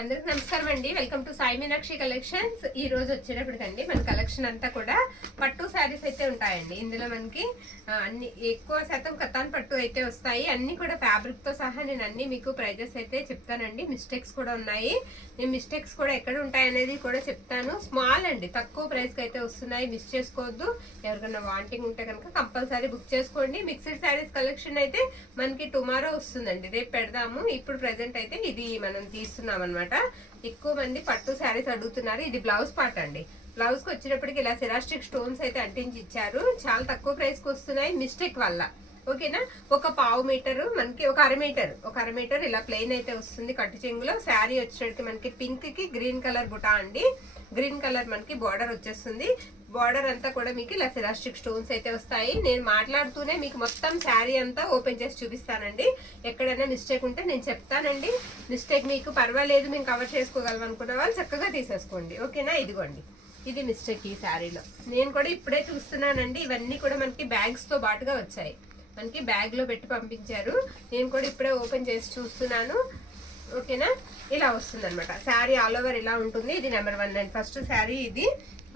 అందరికి నమస్కారం అండి. Welcome to Sai Meenakshi collections. ఈ రోజు వచ్చేటప్పటికండి మన కలెక్షన్ అంతా కూడా పట్టు శారీస్ అయితే ఉంటాయండి. ఇందులో మనకి అన్ని ఎక్కువ శాతం కతాన్ పట్టు అయితే వస్తాయి. అన్ని కూడా ఫ్యాబ్రిక్ తో సహా నేను అన్ని మీకు ప్రైజెస్ అయితే చెప్తానండి. మిస్టేక్స్ కూడా ఉన్నాయి. నేను మిస్టేక్స్ కూడా ఎక్కడ ఉంటాయి అనేది కూడా చెప్తాను. స్మాల్ అండి, తక్కువ ప్రైస్ కి అయితే వస్తున్నాయి. మిస్ చేసుకోవద్దు. ఎవరికైనా వాంటింగ్ ఉంటే కనుక కంపల్సరీ బుక్ చేసుకోండి. మిక్స్డ్ శారీస్ కలెక్షన్ అయితే మనకి టుమారో వస్తుందండి, రేపు పెడదాము. ఇప్పుడు ప్రెసెంట్ అయితే ఇది మనం తీస్తున్నాం అనమాట. ఎక్కువ మంది పట్టు శారీస్ అడుగుతున్నారు. ఇది బ్లౌజ్ పార్ట్ అండి. బ్లౌజ్ కి వచ్చేటప్పటికి ఇలా సిరాస్టిక్ స్టోన్స్ అయితే అంటించి ఇచ్చారు. చాలా తక్కువ ప్రైస్ కి వస్తున్నాయి మిస్టేక్ వల్ల. ఓకేనా, ఒక పావు మీటరు మనకి ఒక అర మీటర్ ఇలా ప్లెయిన్ అయితే వస్తుంది కట్టు చెంగులో. శారీ వచ్చేటప్పటికి మనకి పింక్ కి గ్రీన్ కలర్ బుటా అండి. గ్రీన్ కలర్ మనకి బార్డర్ వచ్చేస్తుంది. బార్డర్ అంతా కూడా మీకు ఇలా సిరాస్టిక్ స్టోన్స్ అయితే వస్తాయి. నేను మాట్లాడుతూనే మీకు మొత్తం శారీ అంతా ఓపెన్ చేసి చూపిస్తానండి. ఎక్కడైనా మిస్టేక్ ఉంటే నేను చెప్తానండి. మిస్టేక్ మీకు పర్వాలేదు, మేము కవర్ చేసుకోగలం అనుకున్న వాళ్ళు చక్కగా తీసేసుకోండి. ఓకేనా, ఇదిగోండి ఇది మిస్టేక్ ఈ శారీలో. నేను కూడా ఇప్పుడే చూస్తున్నానండి. ఇవన్నీ కూడా మనకి బ్యాగ్స్ తో పాటుగా వచ్చాయి. మనకి బ్యాగ్ లో పెట్టి పంపించారు. నేను కూడా ఇప్పుడే ఓపెన్ చేసి చూస్తున్నాను. ఓకేనా, ఇలా వస్తుంది అనమాట. శారీ ఆల్ ఓవర్ ఇలా ఉంటుంది. ఇది నెంబర్ 1 అండ్ ఫస్ట్ శారీ ఇది.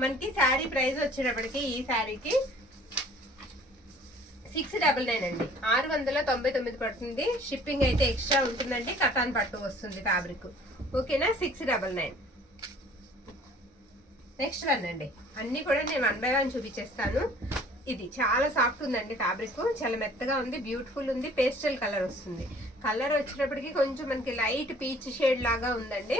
మనకి శారీ ప్రైస్ వచ్చేటప్పటికి ఈ శారీకి 699 అండి, 699 పడుతుంది. షిప్పింగ్ అయితే ఎక్స్ట్రా ఉంటుందండి. కతాన్ పట్టు వస్తుంది ఫ్యాబ్రిక్. ఓకేనా, 699. నెక్స్ట్ 1 అండి. అన్ని కూడా నేను 1 by 1 చూపించేస్తాను. ఇది చాలా సాఫ్ట్ ఉందండి. ఫ్యాబ్రిక్ చాలా మెత్తగా ఉంది, బ్యూటిఫుల్ ఉంది. పేస్టల్ కలర్ వస్తుంది. కలర్ వచ్చేటప్పటికి కొంచెం మనకి లైట్ పీచ్ షేడ్ లాగా ఉందండి.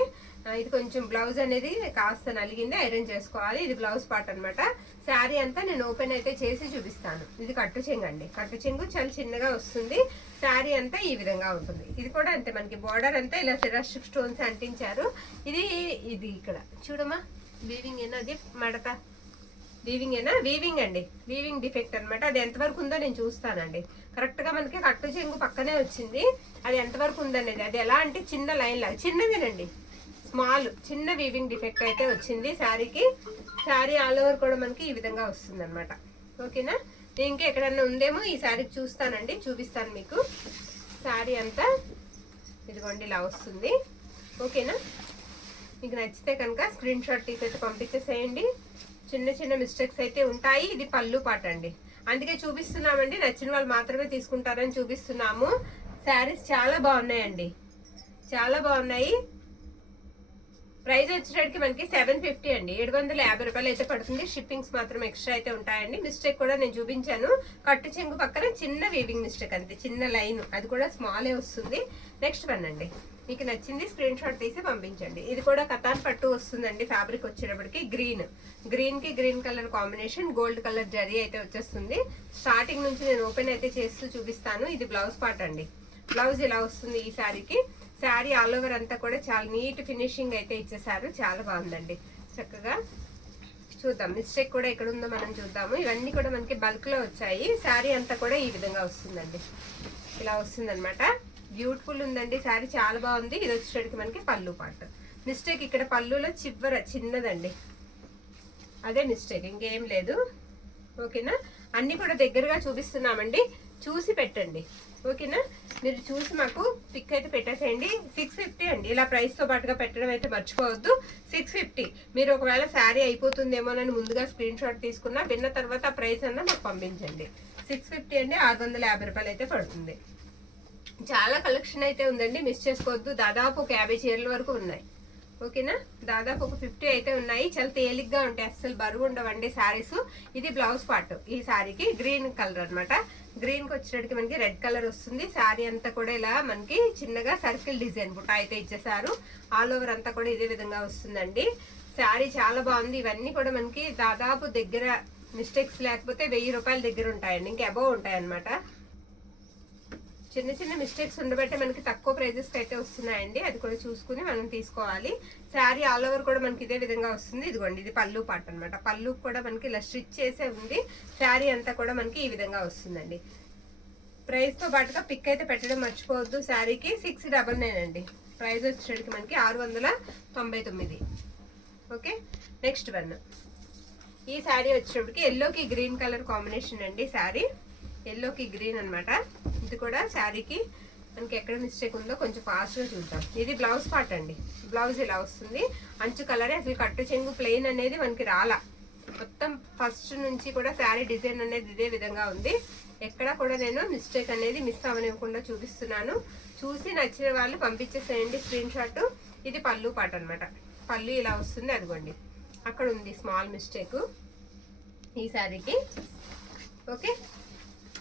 ఇది కొంచెం బ్లౌజ్ అనేది కాస్త నలిగింది, ఐరన్ చేసుకోవాలి. ఇది బ్లౌజ్ పార్ట్ అనమాట. శారీ అంతా నేను ఓపెన్ అయితే చేసి చూపిస్తాను. ఇది కట్టు చెంగు అండి. కట్టు చెంగు చాలా చిన్నగా వస్తుంది. శారీ అంతా ఈ విధంగా ఉంటుంది. ఇది కూడా అంతే, మనకి బార్డర్ అంతా ఇలా సిరాస్టిక్ స్టోన్స్ అంటించారు. ఇది ఇక్కడ చూడమ్మా, వీవింగ్ ఏనా, అది మడత వీవింగ్ అండి. వీవింగ్ డిఫెక్ట్ అనమాట. అది ఎంతవరకు ఉందో నేను చూస్తానండి. కరెక్ట్ గా మనకి కట్టు చెంగు పక్కనే వచ్చింది. అది ఎంతవరకు ఉందనేది, అది ఎలా అంటే చిన్న లైన్ లాగా చిన్నదేనండి, స్మాల్ చిన్న వీవింగ్ డిఫెక్ట్ అయితే వచ్చింది శారీకి. శారీ ఆల్ ఓవర్ కూడా మనకి ఈ విధంగా వస్తుంది అనమాట. ఓకేనా, నేను ఇంకా ఎక్కడన్నా ఉందేమో ఈ శారీకి చూస్తానండి, చూపిస్తాను మీకు. శారీ అంతా ఇదిగోండి ఇలా వస్తుంది. ఓకేనా, మీకు నచ్చితే కనుక స్క్రీన్ షాట్ తీసి పంపించేసేయండి. చిన్న చిన్న మిస్టేక్స్ అయితే ఉంటాయి. ఇది పళ్ళు పాట అండి, అందుకే చూపిస్తున్నామండి. నచ్చిన వాళ్ళు మాత్రమే తీసుకుంటారని చూపిస్తున్నాము. శారీస్ చాలా బాగున్నాయండి, చాలా బాగున్నాయి. ప్రైస్ వచ్చేసరికి మనకి 750 అండి, 750 రూపాయలు అయితే పడుతుంది. షిప్పింగ్స్ మాత్రం ఎక్స్ట్రా అయితే ఉంటాయండి. మిస్టేక్ కూడా నేను చూపించాను. కట్టు చెంగు పక్కన చిన్న వీవింగ్ మిస్టేక్ అంతే, చిన్న లైన్, అది కూడా స్మాలే వస్తుంది. నెక్స్ట్ 1 అండి. మీకు నచ్చింది స్క్రీన్ షాట్ తీసి పంపించండి. ఇది కూడా కతాన్ పట్టు వస్తుందండి. ఫ్యాబ్రిక్ వచ్చేటప్పటికి గ్రీన్ కి green colour combination, gold colour zari అయితే వచ్చేస్తుంది. స్టార్టింగ్ నుంచి నేను ఓపెన్ అయితే చేస్తూ చూపిస్తాను. ఇది బ్లౌజ్ పార్ట్ అండి. బ్లౌజ్ ఇలా వస్తుంది ఈ శారీకి. శారీ ఆల్ ఓవర్ అంతా కూడా చాలా నీట్ ఫినిషింగ్ అయితే ఇచ్చేసారు. చాలా బాగుందండి. చక్కగా చూద్దాం మిస్టేక్ కూడా ఎక్కడ ఉందో మనం చూద్దాము. ఇవన్నీ కూడా మనకి బల్క్ లో వచ్చాయి. శారీ అంతా కూడా ఈ విధంగా వస్తుందండి, ఇలా వస్తుంది అనమాట. బ్యూటిఫుల్ ఉందండి శారీ, చాలా బాగుంది. ఇది వచ్చేటికి మనకి పళ్ళు పార్ట్. మిస్టేక్ ఇక్కడ పళ్ళులో చివర చిన్నదండి, అదే మిస్టేక్, ఇంకేం లేదు. ఓకేనా, అన్ని కూడా దగ్గరగా చూపిస్తున్నామండి, చూసి పెట్టండి. ఓకేనా, మీరు చూసి మాకు పిక్ అయితే పెట్టేసేయండి. 650 అండి. ఇలా ప్రైస్ తో పాటుగా పెట్టడం అయితే మర్చిపోవద్దు. 650. మీరు ఒకవేళ శారీ అయిపోతుందేమోనని ముందుగా స్క్రీన్ షాట్ తీసుకున్నా, విన్న తర్వాత ఆ ప్రైస్ అన్నా మాకు పంపించండి. 650 అండి, 650 రూపాయలు అయితే పడుతుంది. చాలా కలెక్షన్ అయితే ఉందండి, మిస్ చేసుకోవద్దు. దాదాపు ఒక 50 చీరల వరకు ఉన్నాయి. ఓకేనా, దాదాపు ఒక 50 అయితే ఉన్నాయి. చాలా తేలిగ్గా ఉంటాయి, అస్సలు బరువు ఉండవండి శారీస్. ఇది బ్లౌజ్ పార్ట్. ఈ శారీకి గ్రీన్ కలర్ అనమాట. గ్రీన్ కి వచ్చేటికి మనకి రెడ్ కలర్ వస్తుంది. శారీ అంతా కూడా ఇలా మనకి చిన్నగా సర్కిల్ డిజైన్ బుట్ట అయితే ఇచ్చేసారు. ఆల్ ఓవర్ అంతా కూడా ఇదే విధంగా వస్తుందండి. శారీ చాలా బాగుంది. ఇవన్నీ కూడా మనకి దాదాపు దగ్గర మిస్టేక్స్ లేకపోతే 1000 రూపాయల దగ్గర ఉంటాయండి, ఇంకా అబోవ్ ఉంటాయి అనమాట. చిన్న చిన్న మిస్టేక్స్ ఉండబట్టే మనకి తక్కువ ప్రైజెస్ అయితే వస్తున్నాయండి. అది కూడా చూసుకుని మనం తీసుకోవాలి. శారీ ఆల్ ఓవర్ కూడా మనకి ఇదే విధంగా వస్తుంది. ఇదిగోండి, ఇది పళ్ళు పార్ట్ అనమాట. పళ్ళు కూడా మనకి ఇలా స్టిచ్ చేసే ఉంది. శారీ అంతా కూడా మనకి ఈ విధంగా వస్తుందండి. ప్రైస్ తో పాటుగా పిక్ అయితే పెట్టడం మర్చిపోవద్దు. శారీకి 699 అండి. ప్రైస్ వచ్చేసరికి మనకి 699. Okay, next 1. ఈ శారీ వచ్చేటప్పటికి ఎల్లోకి గ్రీన్ కలర్ కాంబినేషన్ అండి. శారీ ఎల్లోకి గ్రీన్ అనమాట. ఇది కూడా శారీకి మనకి ఎక్కడ మిస్టేక్ ఉందో కొంచెం ఫాస్ట్గా చూద్దాం. ఇది బ్లౌజ్ పార్ట్ అండి. బ్లౌజ్ ఇలా వస్తుంది, అంచు కలరే. అసలు కట్టు చెంగు ప్లెయిన్ అనేది మనకి రాలా, మొత్తం ఫస్ట్ నుంచి కూడా శారీ డిజైన్ అనేది ఇదే విధంగా ఉంది. ఎక్కడ కూడా నేను మిస్టేక్ అనేది మిస్ అవ్వనివ్వకుండా చూపిస్తున్నాను. చూసి నచ్చిన వాళ్ళు పంపించేసేయండి స్క్రీన్ షాట్. ఇది పళ్ళు పార్ట్ అనమాట. పళ్ళు ఇలా వస్తుంది, అదిగోండి అక్కడ ఉంది స్మాల్ మిస్టేక్ ఈ శారీకి. ఓకే,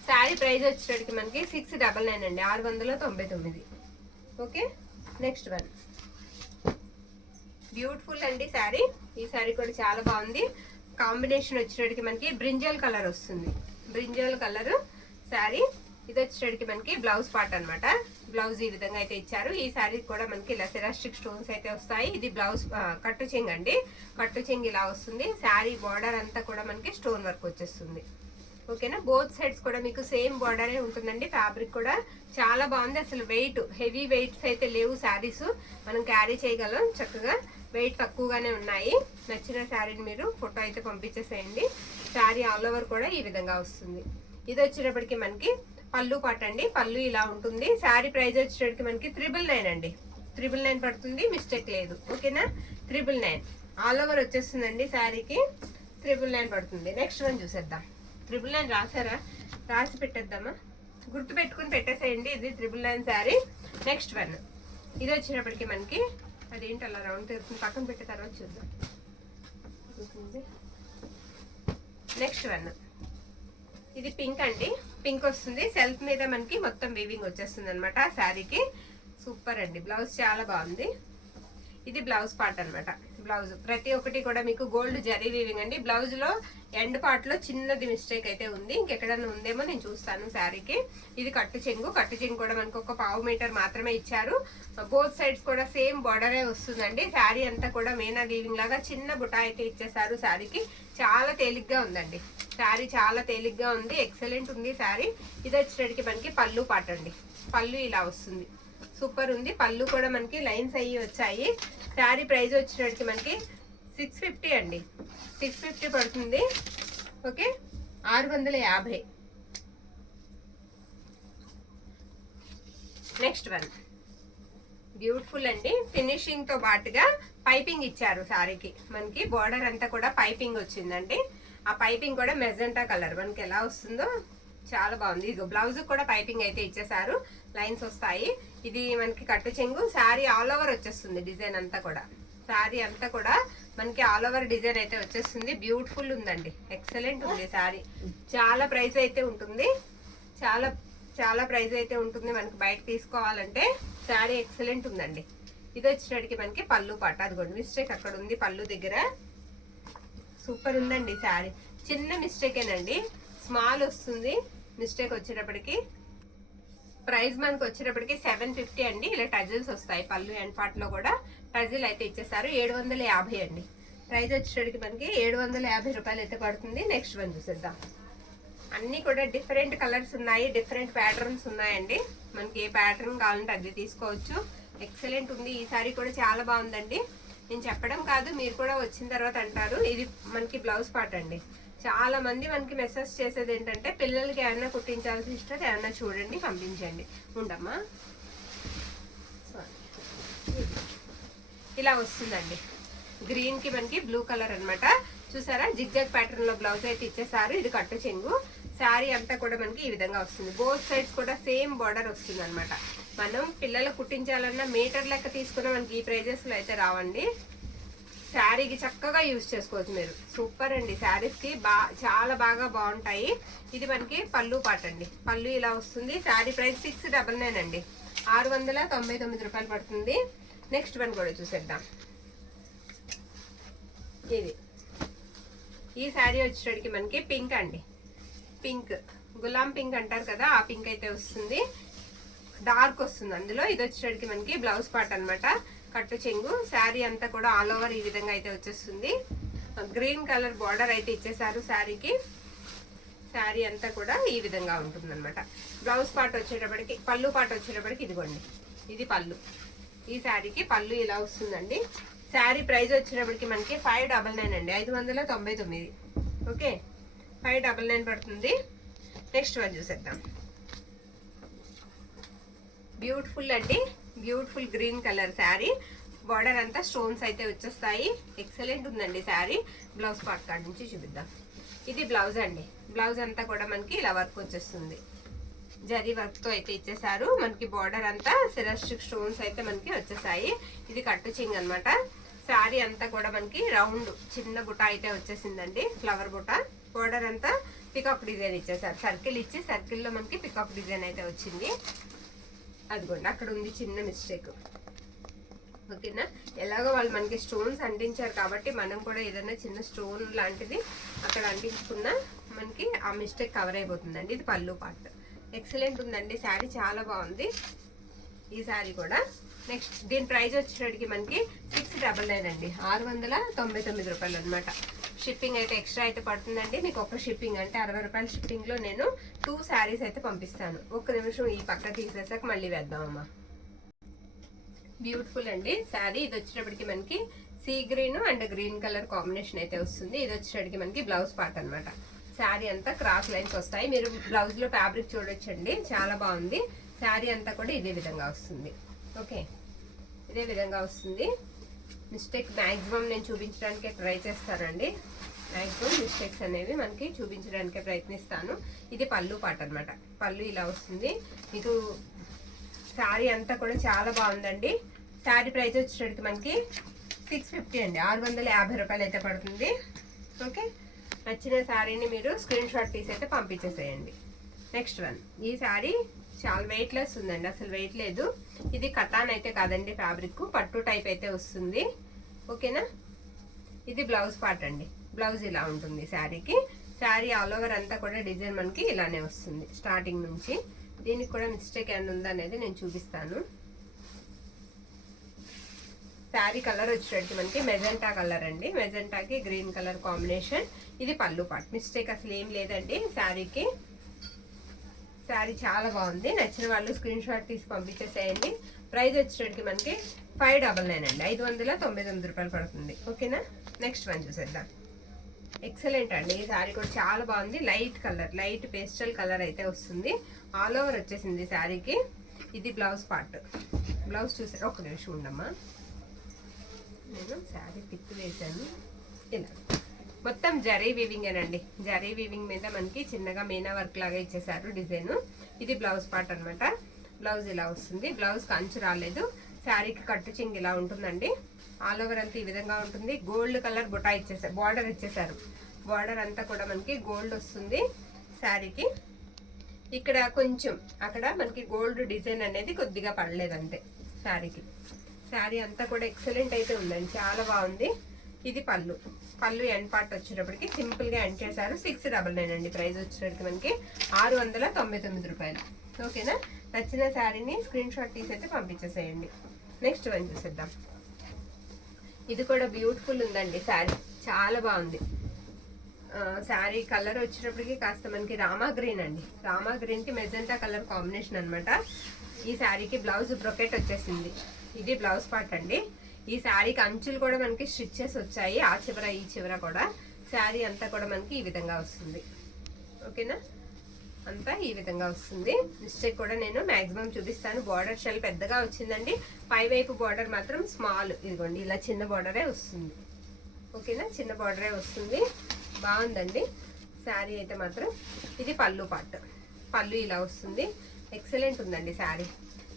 శారీ ప్రైస్ వచ్చేటికి మనకి 699 అండి, 699. ఓకే, నెక్స్ట్ వన్ బ్యూటిఫుల్ అండి శారీ. ఈ శారీ కూడా చాలా బాగుంది. కాంబినేషన్ వచ్చేటికి మనకి బ్రింజల్ కలర్ వస్తుంది, బ్రింజల్ కలర్ శారీ. ఇది వచ్చేటికి మనకి బ్లౌజ్ పార్ట్ అనమాట. బ్లౌజ్ ఈ విధంగా అయితే ఇచ్చారు. ఈ శారీ కూడా మనకి ఇలా సెరాస్టిక్ స్టోన్స్ అయితే వస్తాయి. ఇది బ్లౌజ్ కట్టు చెంగు అండి, కట్టు చెంగు ఇలా వస్తుంది. శారీ బార్డర్ అంతా కూడా మనకి స్టోన్ వర్క్ వచ్చేస్తుంది. ఓకేనా, బోత్ సైడ్స్ కూడా మీకు సేమ్ బార్డరే ఉంటుందండి. ఫ్యాబ్రిక్ కూడా చాలా బాగుంది. అసలు వెయిట్ హెవీ వెయిట్స్ అయితే లేవు శారీస్, మనం క్యారీ చేయగలం చక్కగా. వెయిట్ తక్కువగానే ఉన్నాయి. నచ్చిన శారీని మీరు ఫోటో అయితే పంపించేసేయండి. శారీ ఆల్ ఓవర్ కూడా ఈ విధంగా వస్తుంది. ఇది వచ్చేటప్పటికి మనకి పళ్ళు పాట అండి. పళ్ళు ఇలా ఉంటుంది. శారీ ప్రైస్ వచ్చేటప్పటికి మనకి 999 అండి, 999 పడుతుంది, మిస్టేక్ లేదు. ఓకేనా, 999 ఆల్ ఓవర్ వచ్చేస్తుందండి. శారీకి 999 పడుతుంది. నెక్స్ట్ వన్ చూసేద్దాం. 999 రాసారా, రాసి పెట్టేద్దామా, గుర్తు పెట్టుకుని పెట్టేసేయండి. ఇది 999 శారీ. నెక్స్ట్ వన్ ఇది వచ్చినప్పటికీ మనకి అదేంటి అలా రౌండ్ తిరుగుతుంది, పక్కన పెట్టే తర్వాత చూద్దాం. నెక్స్ట్ వన్ ఇది పింక్ అండి. పింక్ వస్తుంది, సెల్ఫ్ మీద మనకి మొత్తం వీవింగ్ వచ్చేస్తుంది అనమాట శారీకి. సూపర్ అండి. బ్లౌజ్ చాలా బాగుంది. ఇది బ్లౌజ్ పార్ట్ అనమాట. బ్లౌజ్ ప్రతి ఒక్కటి కూడా మీకు గోల్డ్ జరీ వీవింగ్ అండి. బ్లౌజ్ లో ఎండ్ పార్ట్ లో చిన్నది మిస్టేక్ అయితే ఉంది, ఇంకెక్కడన్నా ఉందేమో నేను చూస్తాను శారీకి. ఇది కట్టు చెంగు. కట్టు చెంగు కూడా మనకు ఒక 1/2 మీటర్ మాత్రమే ఇచ్చారు. బోత్ సైడ్స్ కూడా సేమ్ బార్డరే వస్తుందండి. శారీ అంతా కూడా మీనా వీవింగ్ లాగా చిన్న బుటా అయితే ఇచ్చేసారు శారీకి. చాలా తేలిగ్గా ఉందండి శారీ, చాలా తేలిగ్గా ఉంది. ఎక్సలెంట్ ఉంది శారీ. ఇది వచ్చేటికి మనకి పళ్ళు పార్ట్ అండి. పళ్ళు ఇలా వస్తుంది, సూపర్ ఉంది. పళ్ళు కూడా మనకి లైన్స్ అయ్యి వచ్చాయి. శారీ ప్రైస్ వచ్చేటికి మనకి 650 అండి, 650 పడుతుంది. ఓకే, 650. నెక్స్ట్ వన్ బ్యూటిఫుల్ అండి. ఫినిషింగ్ తో పాటుగా పైపింగ్ ఇచ్చారు శారీకి. మనకి బార్డర్ అంతా కూడా పైపింగ్ వచ్చిందండి. ఆ పైపింగ్ కూడా మెజెంటా కలర్ మనకి ఎలా వస్తుందో చాలా బాగుంది. ఇది బ్లౌజ్ కూడా పైపింగ్ అయితే ఇచ్చేసారు, లైన్స్ వస్తాయి. ఇది మనకి కట్టు చెంగు. శారీ ఆల్ ఓవర్ వచ్చేస్తుంది డిజైన్ అంతా కూడా. శారీ అంతా కూడా మనకి ఆల్ ఓవర్ డిజైన్ అయితే వచ్చేస్తుంది. బ్యూటిఫుల్ ఉందండి, ఎక్సలెంట్ ఉంది శారీ. చాలా ప్రైస్ అయితే ఉంటుంది, చాలా చాలా ప్రైస్ అయితే ఉంటుంది మనకి బయట తీసుకోవాలంటే. శారీ ఎక్సలెంట్ ఉందండి. ఇది వచ్చేటికి మనకి పళ్ళు పాట. అదిగోండి మిస్టేక్ అక్కడ ఉంది పళ్ళు దగ్గర. సూపర్ ఉందండి శారీ. చిన్న మిస్టేకేనండి, స్మాల్ వస్తుంది మిస్టేక్ వచ్చేటప్పటికి. ప్రైస్ మనకు వచ్చేటప్పటికి 750 అండి. ఇలా టజిల్స్ వస్తాయి పళ్ళు అండ్ పార్ట్ లో కూడా టజిల్ అయితే ఇచ్చేసారు. 750 అండి. ప్రైస్ వచ్చేటప్పటికి మనకి 750 రూపాయలు అయితే పడుతుంది. నెక్స్ట్ వన్ చూసేద్దాం. అన్ని కూడా డిఫరెంట్ కలర్స్ ఉన్నాయి, డిఫరెంట్ ప్యాటర్న్స్ ఉన్నాయండి. మనకి ఏ ప్యాటర్న్ కావాలంటే అది తీసుకోవచ్చు. ఎక్సలెంట్ ఉంది. ఈ సారీ కూడా చాలా బాగుందండి. నేను చెప్పడం కాదు, మీరు కూడా వచ్చిన తర్వాత అంటారు. ఇది మనకి బ్లౌజ్ పార్ట్ అండి. చాలా మంది మనకి మెసేజ్ చేసేది ఏంటంటే పిల్లలకి ఏమన్నా కుట్టించాల్సి ఇష్టం, ఏమన్నా చూడండి పంపించండి. ఉండమ్మా, ఇలా వస్తుందండి. గ్రీన్ కి మనకి బ్లూ కలర్ అన్నమాట. చూసారా, జిగ్జాగ్ ప్యాటర్న్ లో బ్లౌజ్ అయితే ఇచ్చేసారు. ఇది కట్టు చెంగు. శారీ అంతా కూడా మనకి ఈ విధంగా వస్తుంది. బోత్ సైడ్స్ కూడా సేమ్ బార్డర్ వస్తుంది అనమాట. మనం పిల్లలు కుట్టించాలన్నా మీటర్ లెక్క తీసుకున్న మనకి ఈ ప్రైజెస్ లో అయితే రావండి. శారీకి చక్కగా యూజ్ చేసుకోవచ్చు మీరు. సూపర్ అండి. శారీస్ కి చాలా బాగా బాగుంటాయి. ఇది మనకి పళ్ళు పాట అండి. పళ్ళు ఇలా వస్తుంది. శారీ ప్రైస్ 699 అండి, 699 రూపాయలు పడుతుంది. నెక్స్ట్ వన్ కూడా చూసేద్దాం. ఇది ఈ శారీ వచ్చేటికి మనకి పింక్ అండి. పింక్, గులాం పింక్ అంటారు కదా, ఆ పింక్ అయితే వస్తుంది. డార్క్ వస్తుంది అందులో. ఇది వచ్చేటికి మనకి బ్లౌజ్ పార్ట్ అనమాట. కట్టు చెంగు. శారీ అంతా కూడా ఆల్ ఓవర్ ఈ విధంగా అయితే వచ్చేస్తుంది. గ్రీన్ కలర్ బార్డర్ అయితే ఇచ్చేసారు శారీకి. శారీ అంతా కూడా ఈ విధంగా ఉంటుంది అనమాట. బ్లౌజ్ పార్ట్ వచ్చేటప్పటికి, పళ్ళు పార్ట్ వచ్చేటప్పటికి ఇదిగోండి, ఇది పళ్ళు. ఈ శారీకి పళ్ళు ఇలా వస్తుందండి. శారీ ప్రైస్ వచ్చేటప్పటికి మనకి 599 అండి, 599. ఓకే, 599 పడుతుంది. నెక్స్ట్ వన్ చూసేద్దాం. బ్యూటిఫుల్ అండి, beautiful green colour sari. Border అంతా స్టోన్స్ అయితే వచ్చేస్తాయి. ఎక్సలెంట్ ఉందండి శారీ. బ్లౌజ్ పార్ట్ కాడ నుంచి చూపిద్దాం. ఇది బ్లౌజ్ అండి. బ్లౌజ్ అంతా కూడా మనకి ఇలా వర్క్ వచ్చేస్తుంది. జరీ వర్క్ తో అయితే ఇచ్చేసారు. మనకి బార్డర్ అంతా సిరాస్టిక్ స్టోన్స్ అయితే మనకి వచ్చేసాయి. ఇది కట్టు చింగ్ అనమాట. శారీ అంతా కూడా మనకి రౌండ్ చిన్న బుట్ట అయితే వచ్చేసిందండి, ఫ్లవర్ బుట్ట. బార్డర్ అంతా పికాక్ డిజైన్ ఇచ్చేసారు. సర్కిల్ ఇచ్చి సర్కిల్లో మనకి పికాక్ డిజైన్ అయితే వచ్చింది. అదిగోండి అక్కడ ఉంది చిన్న మిస్టేక్. ఓకేనా, ఎలాగో వాళ్ళు మనకి స్టోన్స్ అంటించారు కాబట్టి మనం కూడా ఏదైనా చిన్న స్టోన్ లాంటిది అక్కడ అంటించుకున్నా మనకి ఆ మిస్టేక్ కవర్ అయిపోతుందండి. ఇది పళ్ళు పార్ట్. ఎక్సలెంట్ ఉందండి శారీ, చాలా బాగుంది ఈ శారీ కూడా. నెక్స్ట్ దీని ప్రైస్ వచ్చేటికి మనకి 699 అండి, 699 రూపాయలు అనమాట. షిప్పింగ్ అయితే ఎక్స్ట్రా అయితే పడుతుందండి. మీకు ఒక షిప్పింగ్ అంటే 60 రూపాయల షిప్పింగ్లో నేను 2 శారీస్ అయితే పంపిస్తాను. ఒక్క నిమిషం ఈ పక్క తీసేసాక మళ్ళీ వేద్దామమ్మా. బ్యూటిఫుల్ అండి శారీ. ఇది వచ్చేటప్పటికి మనకి sea green and green colour combination అయితే వస్తుంది. ఇది వచ్చేటప్పటికి మనకి బ్లౌజ్ పార్ట్ అనమాట. శారీ అంతా క్రాస్ లైన్స్ వస్తాయి. మీరు బ్లౌజ్ లో ఫ్యాబ్రిక్ చూడొచ్చండి, చాలా బాగుంది. శారీ అంతా కూడా ఇదే విధంగా వస్తుంది. ఓకే, ఇదే విధంగా వస్తుంది. మిస్టేక్ మ్యాక్సిమం నేను చూపించడానికే ట్రై చేస్తానండి. మ్యాక్సిమం మిస్టేక్స్ అనేవి మనకి చూపించడానికే ప్రయత్నిస్తాను. ఇది పళ్ళు పార్ట్ అనమాట. పళ్ళు ఇలా వస్తుంది. మీకు శారీ అంతా కూడా చాలా బాగుందండి. శారీ ప్రైస్ వచ్చేటప్పటికి మనకి 650 అండి, 650 రూపాయలు అయితే పడుతుంది. ఓకే, నచ్చిన శారీని మీరు స్క్రీన్ షాట్ తీసి అయితే పంపించేసేయండి. నెక్స్ట్ వన్, ఈ శారీ చాలా వెయిట్లెస్ ఉందండి, అసలు వెయిట్ లేదు. ఇది కతాన్ అయితే కాదండి, ఫ్యాబ్రిక్ పట్టు టైప్ అయితే వస్తుంది. ఓకేనా, ఇది బ్లౌజ్ పార్ట్ అండి. బ్లౌజ్ ఇలా ఉంటుంది శారీకి. శారీ ఆల్ ఓవర్ అంతా కూడా డిజైన్ మనకి ఇలానే వస్తుంది స్టార్టింగ్ నుంచి. దీనికి కూడా మిస్టేక్ ఏమైనా ఉందా అనేది నేను చూపిస్తాను. శారీ కలర్ వచ్చేటట్టు మనకి మెజెంటా కలర్ అండి, మెజెంటాకి గ్రీన్ కలర్ కాంబినేషన్. ఇది పళ్ళు పార్ట్. మిస్టేక్ అసలు ఏం లేదండి శారీకి. శారీ చాలా బాగుంది. నచ్చిన వాళ్ళు స్క్రీన్ షాట్ తీసి పంపించేసేయండి. ప్రైస్ వచ్చేటట్టుకి మనకి 599 అండి, 599 రూపాయలు పడుతుంది. ఓకేనా, నెక్స్ట్ వన్ చూసేద్దాం. ఎక్సలెంట్ అండి, ఈ శారీ కూడా చాలా బాగుంది. Light colour, light pastel colour అయితే వస్తుంది. ఆల్ ఓవర్ వచ్చేసింది శారీకి. ఇది బ్లౌజ్ పార్ట్. బ్లౌజ్ చూసారు, ఒక నిమిషం ఉండమ్మా, నేను శారీ పిక్ వేసాను. ఇలా మొత్తం జరీ వీవింగ్ ఏనండి. జరీ వీవింగ్ మీద మనకి చిన్నగా మీనా వర్క్ లాగా ఇచ్చేసారు డిజైన్. ఇది బ్లౌజ్ పార్ట్ అనమాట. బ్లౌజ్ ఇలా వస్తుంది. బ్లౌజ్ కంచు రాలేదు. శారీకి కట్టు చింగ్ ఇలా ఉంటుందండి. ఆల్ ఓవర్ అంతా ఈ విధంగా ఉంటుంది. గోల్డ్ కలర్ బుటా ఇచ్చేసారు, బార్డర్ ఇచ్చేసారు. బార్డర్ అంతా కూడా మనకి గోల్డ్ వస్తుంది శారీకి. ఇక్కడ కొంచెం అక్కడ మనకి గోల్డ్ డిజైన్ అనేది కొద్దిగా పడలేదంతే శారీకి. శారీ అంతా కూడా ఎక్సలెంట్ అయితే ఉందండి, చాలా బాగుంది. ఇది పళ్ళు. పళ్ళు ఎండ్ పార్ట్ వచ్చేటప్పటికి సింపుల్ గా ఎండ్ చేశారు. 699 అండి, ప్రైస్ వచ్చేటప్పటికి మనకి 699 రూపాయలు. ఓకేనా, నచ్చిన శారీని స్క్రీన్ షాట్ తీసి అయితే పంపించేసేయండి. నెక్స్ట్ వన్ చూసేద్దాం. ఇది కూడా బ్యూటిఫుల్ ఉందండి శారీ, చాలా బాగుంది. శారీ కలర్ వచ్చేటప్పటికి కాస్త మనకి రామా గ్రీన్ అండి. రామా గ్రీన్ కి మెజెంటా కలర్ కాంబినేషన్ అనమాట. ఈ శారీకి బ్లౌజ్ బ్రొకెట్ వచ్చేసింది. ఇది బ్లౌజ్ పార్ట్ అండి. ఈ శారీకి అంచులు కూడా మనకి స్టిచ్చెస్ వచ్చాయి, ఆ చివర ఈ చివర కూడా. శారీ అంతా కూడా మనకి ఈ విధంగా వస్తుంది. ఓకేనా, అంతా ఈ విధంగా వస్తుంది. మిస్టేక్ కూడా నేను మాక్సిమం చూపిస్తాను. బార్డర్ షెల్ పెద్దగా వచ్చిందండి, పై వైపు బార్డర్ మాత్రం స్మాల్, ఇదిగోండి ఇలా చిన్న బార్డరే వస్తుంది. ఓకేనా, చిన్న బార్డరే వస్తుంది. బాగుందండి శారీ అయితే మాత్రం. ఇది పళ్ళు పార్ట్. పళ్ళు ఇలా వస్తుంది. ఎక్సలెంట్ ఉందండి శారీ.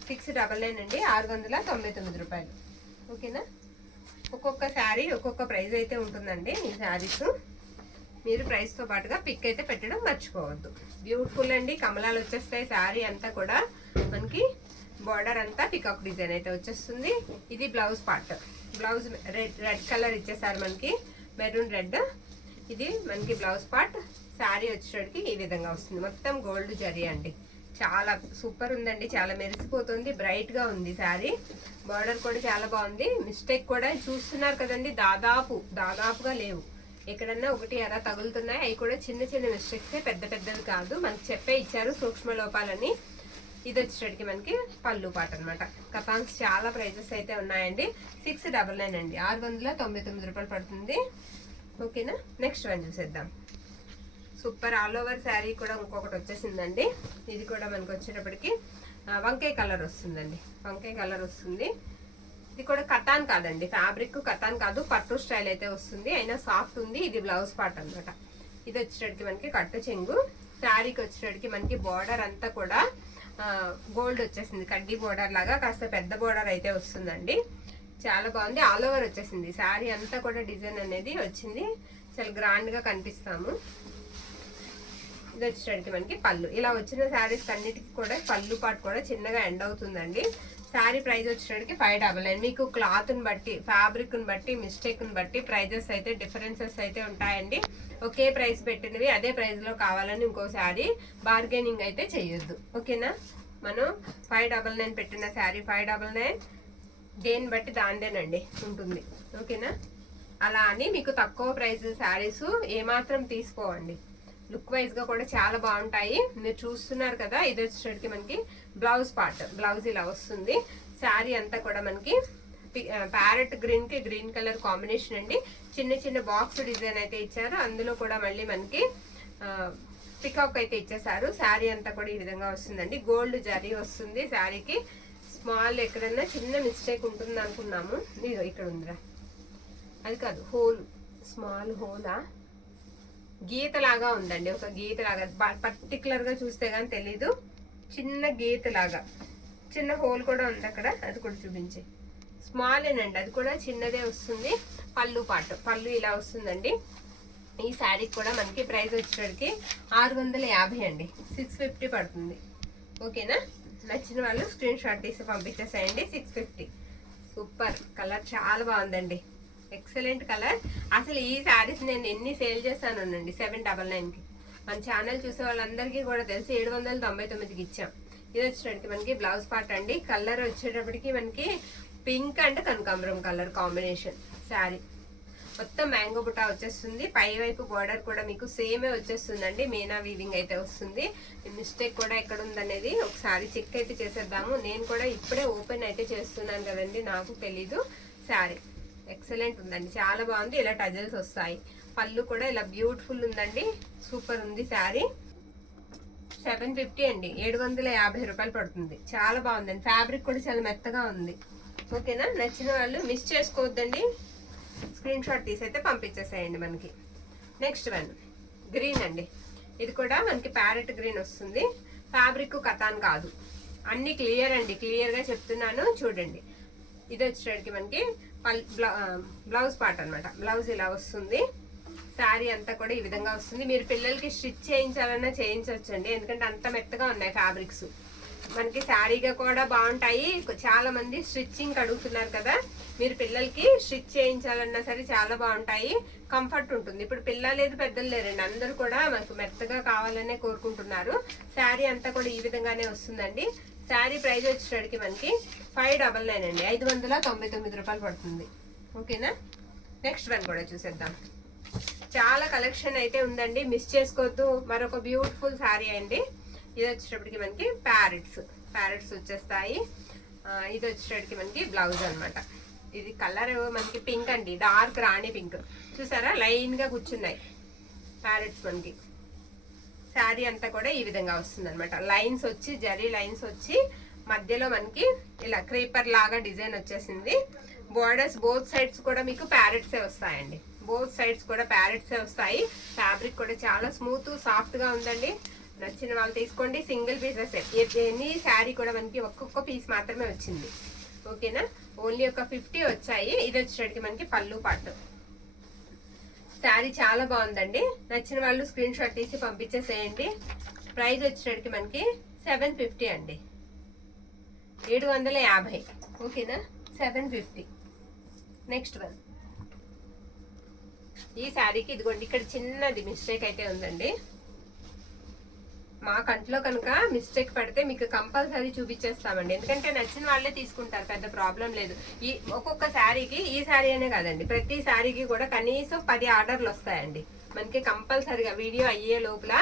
699 అండి, 699 రూపాయలు. ఓకేనా, ఒక్కొక్క శారీ ఒక్కొక్క ప్రైస్ అయితే ఉంటుందండి ఈ శారీస్. మీరు ప్రైస్తో పాటుగా పిక్ అయితే పెట్టడం మర్చిపోవద్దు. బ్యూటిఫుల్ అండి, కమలాలు వచ్చేస్తాయి. శారీ అంతా కూడా మనకి బార్డర్ అంతా పికాక్ డిజైన్ అయితే వచ్చేస్తుంది. ఇది blouse part. Blouse red colour ఇచ్చేసారు మనకి, మెరూన్ రెడ్. ఇది మనకి బ్లౌజ్ పార్ట్. శారీ వచ్చేటికి ఈ విధంగా వస్తుంది. మొత్తం గోల్డ్ జరీ అండి, చాలా సూపర్ ఉందండి, చాలా మెరిసిపోతుంది, బ్రైట్ గా ఉంది శారీ. బార్డర్ కూడా చాలా బాగుంది. మిస్టేక్ కూడా చూస్తున్నారు కదండి, దాదాపుగా లేవు. ఎక్కడన్నా ఒకటి అలా తగులుతున్నాయి, అవి కూడా చిన్న చిన్న మిస్టేక్స్, పెద్ద పెద్దవి కాదు. మనకి చెప్పే ఇచ్చారు సూక్ష్మ లోపాలని. ఇది వచ్చేటికి మనకి పళ్ళు పాట అనమాట. కథాన్స్ చాలా ప్రైజెస్ అయితే ఉన్నాయండి. 699 అండి, 699 రూపాయలు పడుతుంది. ఓకేనా, నెక్స్ట్ వన్ చూసేద్దాం. సూపర్ ఆల్ ఓవర్ శారీ కూడా ఇంకొకటి వచ్చేసిందండి. ఇది కూడా మనకి వచ్చేటప్పటికి వంకాయ కలర్ వస్తుందండి, వంకాయ కలర్ వస్తుంది. ఇది కూడా కతాన్ కాదండి, ఫ్యాబ్రిక్ కతాన్ కాదు, పట్టు స్టైల్ అయితే వస్తుంది, అయినా సాఫ్ట్ ఉంది. ఇది బ్లౌజ్ పార్ట్ అనమాట. ఇది వచ్చేటడికి మనకి కట్టు చెంగు. శారీకి వచ్చేటడికి మనకి బోర్డర్ అంతా కూడా గోల్డ్ వచ్చేసింది, కడ్డీ బోర్డర్ లాగా కాస్త పెద్ద బోర్డర్ అయితే వస్తుందండి. చాలా బాగుంది, ఆల్ ఓవర్ వచ్చేసింది. శారీ అంతా కూడా డిజైన్ అనేది వచ్చింది, చాలా గ్రాండ్ గా కనిపిస్తాము. ఇది వచ్చేటడికి మనకి పళ్ళు. ఇలా వచ్చిన శారీస్ అన్నిటికీ కూడా పళ్ళు పాటు కూడా చిన్నగా ఎండ్ అవుతుందండి. శారీ ప్రైస్ వచ్చేటడికి 599. మీకు క్లాత్ని బట్టి, ఫ్యాబ్రిక్ని బట్టి, మిస్టేక్ని బట్టి ప్రైజెస్ అయితే డిఫరెన్సెస్ అయితే ఉంటాయండి. ఒకే ప్రైస్ పెట్టినవి అదే ప్రైస్లో కావాలని ఇంకో శారీ బార్గెనింగ్ అయితే చేయొద్దు, ఓకేనా. మనం 599 పెట్టిన శారీ 599, దేని బట్టి దాందేనండి ఉంటుంది, ఓకేనా. అలా అని మీకు తక్కువ ప్రైస్ శారీస్ ఏమాత్రం తీసుకోవండి. లుక్ వైజ్ గా కూడా చాలా బాగుంటాయి, మీరు చూస్తున్నారు కదా. ఇది వచ్చేసరికి మనకి బ్లౌజ్ పార్ట్, బ్లౌజ్ ఇలా వస్తుంది. శారీ అంతా కూడా మనకి ప్యారెట్ గ్రీన్ కి గ్రీన్ కలర్ కాంబినేషన్ అండి. చిన్న చిన్న బాక్స్ డిజైన్ అయితే ఇచ్చారు, అందులో కూడా మళ్ళీ మనకి పికాక్ అయితే ఇచ్చేసారు. శారీ అంతా కూడా ఈ విధంగా వస్తుందండి. గోల్డ్ జరీ వస్తుంది శారీకి. స్మాల్ ఎక్కడన్నా చిన్న మిస్టేక్ ఉంటుంది అనుకున్నాము, ఇక్కడ ఉందిరా, అది కాదు, హోల్, స్మాల్ హోలా, గీత లాగా ఉందండి, ఒక గీత లాగా పర్టికులర్ గా చూస్తే గానీ తెలీదు. చిన్న గీత లాగా చిన్న హోల్ కూడా ఉంది అక్కడ, అది కూడా చూపించే. స్మాల్ ఏనండి, అది కూడా చిన్నదే వస్తుంది. పళ్ళు పాటు, పళ్ళు ఇలా వస్తుందండి. ఈ శారీకి కూడా మనకి ప్రైస్ వచ్చేటికి 650 అండి, 650 పడుతుంది, ఓకేనా. నచ్చిన వాళ్ళు స్క్రీన్ షాట్ తీసి పంపించేసేయండి. 650. సూపర్ కలర్, చాలా బాగుందండి, ఎక్సలెంట్ కలర్. అసలు ఈ శారీస్ నేను ఎన్ని సేల్ చేశానండి 799కి. మన ఛానల్ చూసే వాళ్ళందరికీ కూడా తెలిసి 799కి ఇచ్చాం. ఇది వచ్చేటప్పటికి మనకి బ్లౌజ్ పార్ట్ అండి. కలర్ వచ్చేటప్పటికి మనకి పింక్ అండ్ కనకాంబరం కలర్ కాంబినేషన్. శారీ మొత్తం మ్యాంగో బుటా వచ్చేస్తుంది. పై వైపు బార్డర్ కూడా మీకు సేమే వచ్చేస్తుందండి, మీనా వీవింగ్ అయితే వస్తుంది. మిస్టేక్ కూడా ఎక్కడ ఉందనేది ఒకసారి చెక్ అయితే చేసేద్దాము. నేను కూడా ఇప్పుడే ఓపెన్ అయితే చేస్తున్నాను కదండి, నాకు తెలీదు. శారీ ఎక్సలెంట్ ఉందండి, చాలా బాగుంది. ఇలా టజల్స్ వస్తాయి. పళ్ళు కూడా ఇలా బ్యూటిఫుల్ ఉందండి, సూపర్ ఉంది శారీ. 750 అండి, 750 రూపాయలు పడుతుంది. చాలా బాగుందండి, ఫ్యాబ్రిక్ కూడా చాలా మెత్తగా ఉంది, ఓకేనా. నచ్చిన వాళ్ళు మిస్ చేసుకోవద్దండి, స్క్రీన్ షాట్ తీసి అయితే పంపించేసేయండి మనకి. నెక్స్ట్ వన్ గ్రీన్ అండి. ఇది కూడా మనకి ప్యారెట్ గ్రీన్ వస్తుంది. ఫ్యాబ్రిక్ కతాన్ కాదు, అన్ని క్లియర్ అండి, క్లియర్గా చెప్తున్నాను చూడండి. ఇది వచ్చేటికి మనకి బ్లౌజ్ పార్ట్ అనమాట. బ్లౌజ్ ఇలా వస్తుంది. శారీ అంతా కూడా ఈ విధంగా వస్తుంది. మీరు పిల్లలకి స్టిచ్ చేయించాలన్నా చేయించవచ్చండి, ఎందుకంటే అంత మెత్తగా ఉన్నాయి ఫ్యాబ్రిక్స్. మనకి శారీగా కూడా బాగుంటాయి. చాలా మంది స్టిచ్చింగ్ అడుగుతున్నారు కదా, మీరు పిల్లలకి స్టిచ్ చేయించాలన్నా సరే చాలా బాగుంటాయి, కంఫర్ట్ ఉంటుంది. ఇప్పుడు పిల్లలు లేదు పెద్దలు లేరండి, అందరూ కూడా మనకు మెత్తగా కావాలనే కోరుకుంటున్నారు. శారీ అంతా కూడా ఈ విధంగానే వస్తుందండి. శారీ ప్రైస్ వచ్చేటికి మనకి 599 అండి, 599 రూపాయలు పడుతుంది, ఓకేనా. నెక్స్ట్ వన్ కూడా చూసేద్దాం. చాలా కలెక్షన్ అయితే ఉందండి, మిస్ చేసుకోవద్దు. మరొక బ్యూటిఫుల్ శారీ అండి. ఇది వచ్చేటప్పటికి మనకి ప్యారెట్స్ వచ్చేస్తాయి. ఇది వచ్చేటప్పటికి మనకి బ్లౌజ్ అనమాట. ఇది కలర్ మనకి పింక్ అండి, డార్క్ రాణి పింక్, చూసారా లైన్ గా కూర్చున్నాయి ప్యారెట్స్ మనకి. శారీ అంతా కూడా ఈ విధంగా వస్తుంది అనమాట. లైన్స్ వచ్చి, జరీ లైన్స్ వచ్చి, మధ్యలో మనకి ఇలా క్రీపర్ లాగా డిజైన్ వచ్చేసింది. బోర్డర్స్ బోత్ సైడ్స్ కూడా మీకు ప్యారెట్సే వస్తాయండి, బోత్ సైడ్స్ కూడా ప్యారెట్సే వస్తాయి. ఫ్యాబ్రిక్ కూడా చాలా స్మూత్ సాఫ్ట్ గా ఉందండి. నచ్చిన వాళ్ళు తీసుకోండి. సింగిల్ పీసెస్, ఎనీ శారీ కూడా మనకి ఒక్కొక్క పీస్ మాత్రమే వచ్చింది, ఓకేనా. ఓన్లీ ఒక 50 వచ్చాయి. ఇది వచ్చేటికి మనకి పళ్ళు పాటు. శారీ చాలా బాగుందండి, నచ్చిన వాళ్ళు స్క్రీన్ షాట్ తీసి పంపించేసేయండి. ప్రైస్ వచ్చేటికి మనకి 750 అండి, 750, ఓకేనా. 750. నెక్స్ట్ వన్ ఈ శారీకి ఇదిగోండి, ఇక్కడ చిన్నది మిస్టేక్ అయితే ఉందండి. మా కంట్లో కనుక మిస్టేక్ పడితే మీకు కంపల్సరీ చూపించేస్తామండి, ఎందుకంటే నచ్చిన వాళ్ళే తీసుకుంటారు, పెద్ద ప్రాబ్లం లేదు. ఈ ఒక్కొక్క శారీకి, ఈ శారీ అనే కాదండి, ప్రతి శారీకి కూడా కనీసం 10 ఆర్డర్లు వస్తాయండి మనకి. కంపల్సరీగా వీడియో అయ్యే లోపల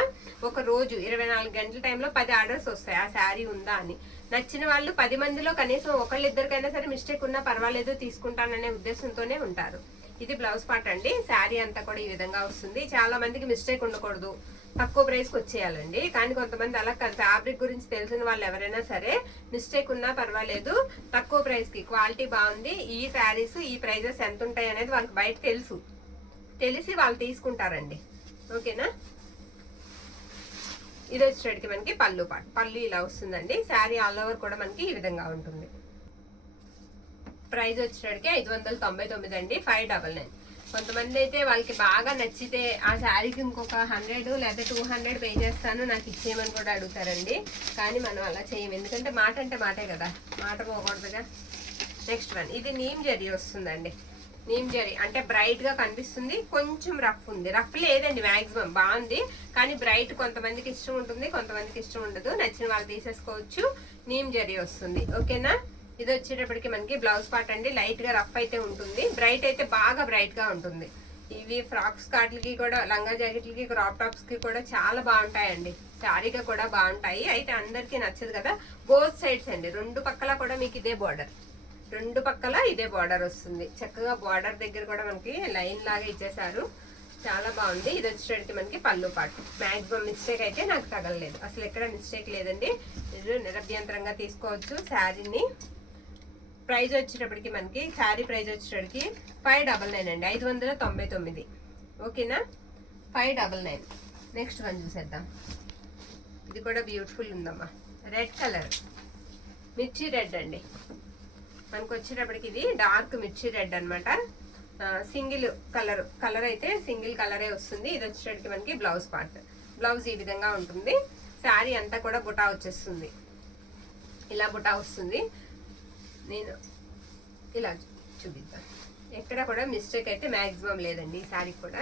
ఒక రోజు 24 గంటల టైంలో 10 ఆర్డర్స్ వస్తాయి, ఆ శారీ ఉందా అని. నచ్చిన వాళ్ళు 10 మందిలో కనీసం ఒకళ్ళిద్దరికైనా సరే మిస్టేక్ ఉన్నా పర్వాలేదు తీసుకుంటాననే ఉద్దేశంతోనే ఉంటారు. ఇది బ్లౌజ్ పార్ట్ అండి. శారీ అంతా కూడా ఈ విధంగా వస్తుంది. చాలా మందికి మిస్టేక్ ఉండకూడదు, తక్కువ ప్రైస్కి వచ్చేయాలండి. కానీ కొంతమంది అలా ఫ్యాబ్రిక్ గురించి తెలిసిన వాళ్ళు ఎవరైనా సరే మిస్టేక్ ఉన్నా పర్వాలేదు, తక్కువ ప్రైస్కి క్వాలిటీ బాగుంది, ఈ శారీస్ ఈ ప్రైజెస్ ఎంత ఉంటాయి అనేది వాళ్ళకి బయట తెలిసి వాళ్ళు తీసుకుంటారండి. ఓకేనా. ఇది వచ్చేటికి మనకి పళ్ళు ఇలా వస్తుందండి. శారీ ఆల్ ఓవర్ కూడా మనకి ఈ విధంగా ఉంటుంది. ప్రైస్ వచ్చేటికి 599 అండి, 599. కొంతమంది అయితే వాళ్ళకి బాగా నచ్చితే ఆ శారీకి ఇంకొక 100 లేదా 200 పే చేస్తాను నాకు ఇచ్చేయమని కూడా అడుగుతారండి. కానీ మనం అలా చేయము, ఎందుకంటే మాట అంటే మాటే కదా, మాట పోకూడదుగా. నెక్స్ట్ వన్, ఇది నీమ్ జరీ వస్తుందండి. నీమ్ జరీ అంటే బ్రైట్ గా కనిపిస్తుంది, కొంచెం రఫ్ ఉంది. రఫ్ లేదండి, మాక్సిమం బాగుంది. కానీ బ్రైట్ కొంతమందికి ఇష్టం ఉంటుంది, కొంతమందికి ఇష్టం ఉండదు. నచ్చిన వాళ్ళు తీసేసుకోవచ్చు. నీమ్ జరీ వస్తుంది. ఓకేనా. ఇది వచ్చేటప్పటికి మనకి బ్లౌజ్ పార్ట్ అండి. లైట్ గా రఫ్ అయితే ఉంటుంది, బ్రైట్ అయితే బాగా బ్రైట్ గా ఉంటుంది. ఇవి ఫ్రాక్స్ కాట్లకి కూడా, లంగా జాకెట్లకి, క్రాప్ టాప్స్ కి కూడా చాలా బాగుంటాయండి. శారీగా కూడా బాగుంటాయి. అయితే అందరికి నచ్చదు కదా. బోత్ సైడ్స్ అండి, రెండు పక్కల కూడా మీకు ఇదే బార్డర్, రెండు పక్కల ఇదే బార్డర్ వస్తుంది. చక్కగా బార్డర్ దగ్గర కూడా మనకి లైన్ లాగా ఇచ్చేసారు, చాలా బాగుంది. ఇది వచ్చేటప్పటికి మనకి పళ్ళు పాటు. మాక్సిమం మిస్టేక్ అయితే నాకు తగలలేదు, అసలు ఎక్కడ మిస్టేక్ లేదండి. మీరు నిరభ్యంతరంగా తీసుకోవచ్చు శారీని. ప్రైస్ వచ్చేటప్పటికి మనకి శారీ ప్రైస్ వచ్చేటప్పటికి 599 అండి, 599. ఓకేనా, 599. నెక్స్ట్ వన్ చూసేద్దాం. ఇది కూడా బ్యూటిఫుల్ ఉందమ్మా, రెడ్ కలర్, మిర్చి రెడ్ అండి. మనకు వచ్చేటప్పటికి ఇది డార్క్ మిర్చి రెడ్ అనమాట. సింగిల్ కలర్ అయితే సింగిల్ కలరే వస్తుంది. ఇది వచ్చేటప్పటికి మనకి బ్లౌజ్ పార్ట్. బ్లౌజ్ ఈ విధంగా ఉంటుంది. శారీ అంతా కూడా బుటా వచ్చేస్తుంది, ఇలా బుటా వస్తుంది. నేను ఇలా చూపిద్దాం, ఎక్కడ కూడా మిస్టేక్ అయితే మ్యాక్సిమం లేదండి. ఈ శారీ కూడా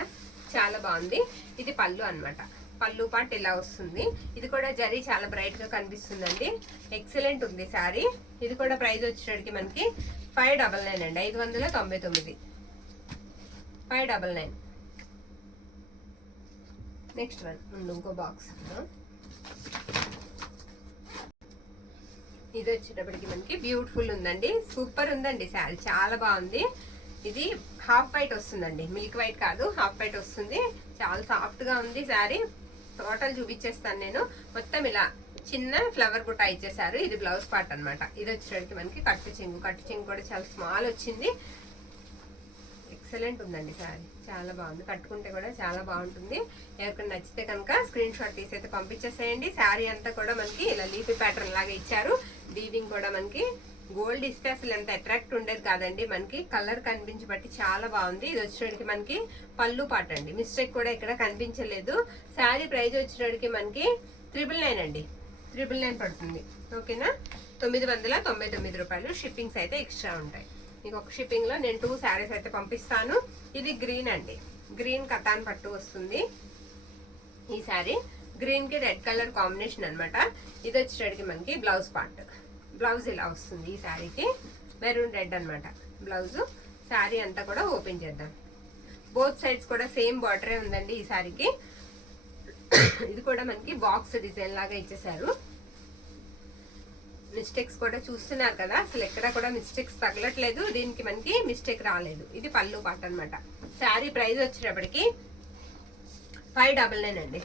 చాలా బాగుంది. ఇది పళ్ళు అనమాట. పళ్ళు పార్ట్ ఇలా వస్తుంది. ఇది కూడా జరీ చాలా బ్రైట్ గా కనిపిస్తుందండి, ఎక్సలెంట్ ఉంది శారీ. ఇది కూడా ప్రైస్ వచ్చేటప్పటికి మనకి 599 అండి, 599, 599. నెక్స్ట్ వన్ ముందు ఇంకో బాక్స్. ఇది వచ్చేటప్పటికి మనకి బ్యూటిఫుల్ ఉందండి, సూపర్ ఉందండి శారీ, చాలా బాగుంది. ఇది హాఫ్ వైట్ వస్తుందండి, మిల్క్ వైట్ కాదు, హాఫ్ వైట్ వస్తుంది. చాలా సాఫ్ట్ గా ఉంది శారీ. టోటల్ చూపించేస్తాను నేను. మొత్తం ఇలా చిన్న ఫ్లవర్ బుట్ట ఇచ్చేసారు. ఇది బ్లౌజ్ పార్ట్ అనమాట. ఇది వచ్చేటప్పటికి మనకి కట్టు చెంగు కూడా చాలా స్మాల్ వచ్చింది. ఎక్సలెంట్ ఉందండి శారీ, చాలా బాగుంది. కట్టుకుంటే కూడా చాలా బాగుంటుంది. ఎవరికైనా నచ్చితే కనుక స్క్రీన్ షాట్ తీసి అయితే పంపించేసేయండి. శారీ అంతా కూడా మనకి ఇలా లీఫీ ప్యాటర్న్ లాగా ఇచ్చారు. వీవింగ్ కూడా మనకి గోల్డ్ ఇస్తే అసలు ఎంత అట్రాక్ట్ ఉండేది కాదండి. మనకి కలర్ కనిపించి బట్టి చాలా బాగుంది. ఇది వచ్చేటికి మనకి పళ్ళు పాట అండి, మిస్టేక్ కూడా ఇక్కడ కనిపించలేదు. శారీ ప్రైస్ వచ్చేటికి మనకి 999 అండి, 999 పడుతుంది. ఓకేనా, 999 రూపాయలు. షిప్పింగ్స్ అయితే ఎక్స్ట్రా ఉంటాయి. మీకు ఒక షిప్పింగ్ లో నేను 2 శారీస్ అయితే పంపిస్తాను. ఇది గ్రీన్ అండి, గ్రీన్ కతాన్ పట్టు వస్తుంది ఈ శారీ. గ్రీన్ కి రెడ్ కలర్ కాంబినేషన్ అనమాట. ఇది వచ్చేటికి మనకి బ్లౌజ్ పార్ట్. బ్లౌజ్ ఇలా వస్తుంది ఈ శారీకి, మెరూన్ రెడ్ అనమాట బ్లౌజ్. శారీ అంతా కూడా ఓపెన్ చేద్దాం. బోత్ సైడ్స్ కూడా సేమ్ బార్డరే ఉందండి ఈ శారీకి. ఇది కూడా మనకి బాక్స్ డిజైన్ లాగా ఇచ్చేసారు. మిస్టేక్స్ కూడా చూస్తున్నారు కదా, అసలు ఎక్కడ కూడా మిస్టేక్స్ తగలట్లేదు. దీనికి మనకి మిస్టేక్ రాలేదు. ఇది పళ్ళు పాట అనమాట. శారీ ప్రైస్ వచ్చేటప్పటికి 599 అండి,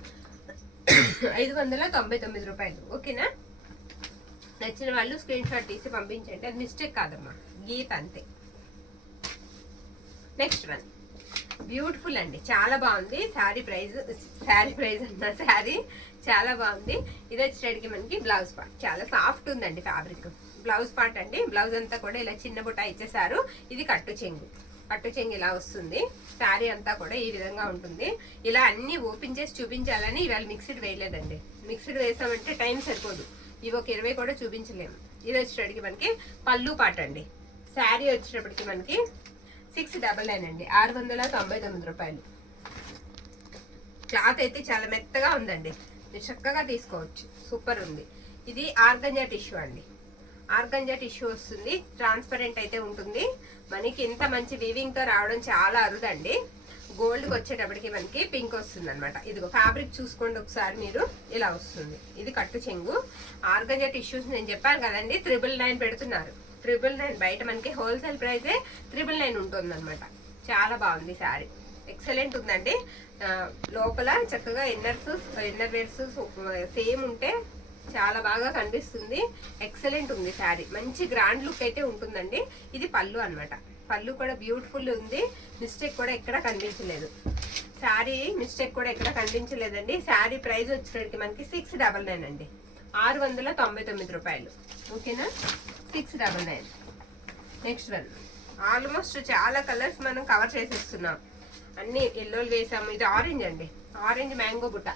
599 రూపాయలు. ఓకేనా, నచ్చిన వాళ్ళు స్క్రీన్ షాట్ తీసి పంపించండి. అది మిస్టేక్ కాదమ్మా, గీత అంతే. నెక్స్ట్ వన్ బ్యూటిఫుల్ అండి, చాలా బాగుంది. శారీ ప్రైస్ అన్న శారీ చాలా బాగుంది. ఇది వచ్చేటికి మనకి బ్లౌజ్ పార్ట్. చాలా సాఫ్ట్ ఉందండి ఫ్యాబ్రిక్. బ్లౌజ్ పార్ట్ అండి. బ్లౌజ్ అంతా కూడా ఇలా చిన్న బుట్ట ఇచ్చేసారు. ఇది కట్టు చెంగు ఇలా వస్తుంది. శారీ అంతా కూడా ఈ విధంగా ఉంటుంది. ఇలా అన్ని ఓపెన్ చేసి చూపించాలని ఇవాళ మిక్స్డ్ వేయలేదండి. మిక్స్డ్ వేసామంటే టైం సరిపోదు. ఇవి ఒక 20 కూడా చూపించలేము. ఇది వచ్చేటప్పటికి మనకి పళ్ళు పాట అండి. శారీ వచ్చేటప్పటికి మనకి 699 అండి, 699 రూపాయలు. క్లాత్ అయితే చాలా మెత్తగా ఉందండి, మీరు చక్కగా తీసుకోవచ్చు, సూపర్ ఉంది. ఇది ఆర్గంజా టిష్యూ అండి, ఆర్గంజా టిష్యూ వస్తుంది. ట్రాన్స్పరెంట్ అయితే ఉంటుంది. మనకి ఇంత మంచి వీవింగ్ తో రావడం చాలా అరుదండి. గోల్డ్ కి వచ్చేటప్పటికి మనకి పింక్ వస్తుంది అనమాట. ఇదిగో ఫ్యాబ్రిక్ చూసుకోండి ఒకసారి మీరు, ఇలా వస్తుంది. ఇది కట్టు చెంగు. ఆర్గంజా టిష్యూస్ నేను చెప్పాను కదండి 999 పెడుతున్నారు. 999 బయట మనకి హోల్సేల్ ప్రైజే 999 ఉంటుంది అనమాట. చాలా బాగుంది శారీ. ఎక్సలెంట్ ఉందండి. లోపల చక్కగా ఇన్నర్ వేర్స్ సేమ్ ఉంటే చాలా బాగా కనిపిస్తుంది. ఎక్సలెంట్ ఉంది శారీ, మంచి గ్రాండ్ లుక్ అయితే ఉంటుందండి. ఇది పళ్ళు అన్నమాట. పళ్ళు కూడా బ్యూటిఫుల్ ఉంది, మిస్టేక్ కూడా ఎక్కడ కనిపించలేదు. శారీ మిస్టేక్ కూడా ఎక్కడ కనిపించలేదండి. శారీ ప్రైస్ వచ్చేసరికి మనకి 699 అండి, 699 రూపాయలు. ఓకేనా, 699. నెక్స్ట్ వన్, ఆల్మోస్ట్ చాలా కలర్స్ మనం కవర్ చేసేస్తున్నాం, అన్ని ఎల్లోలు వేసాము. ఇది ఆరెంజ్ అండి, ఆరెంజ్ మ్యాంగో బుట్ట.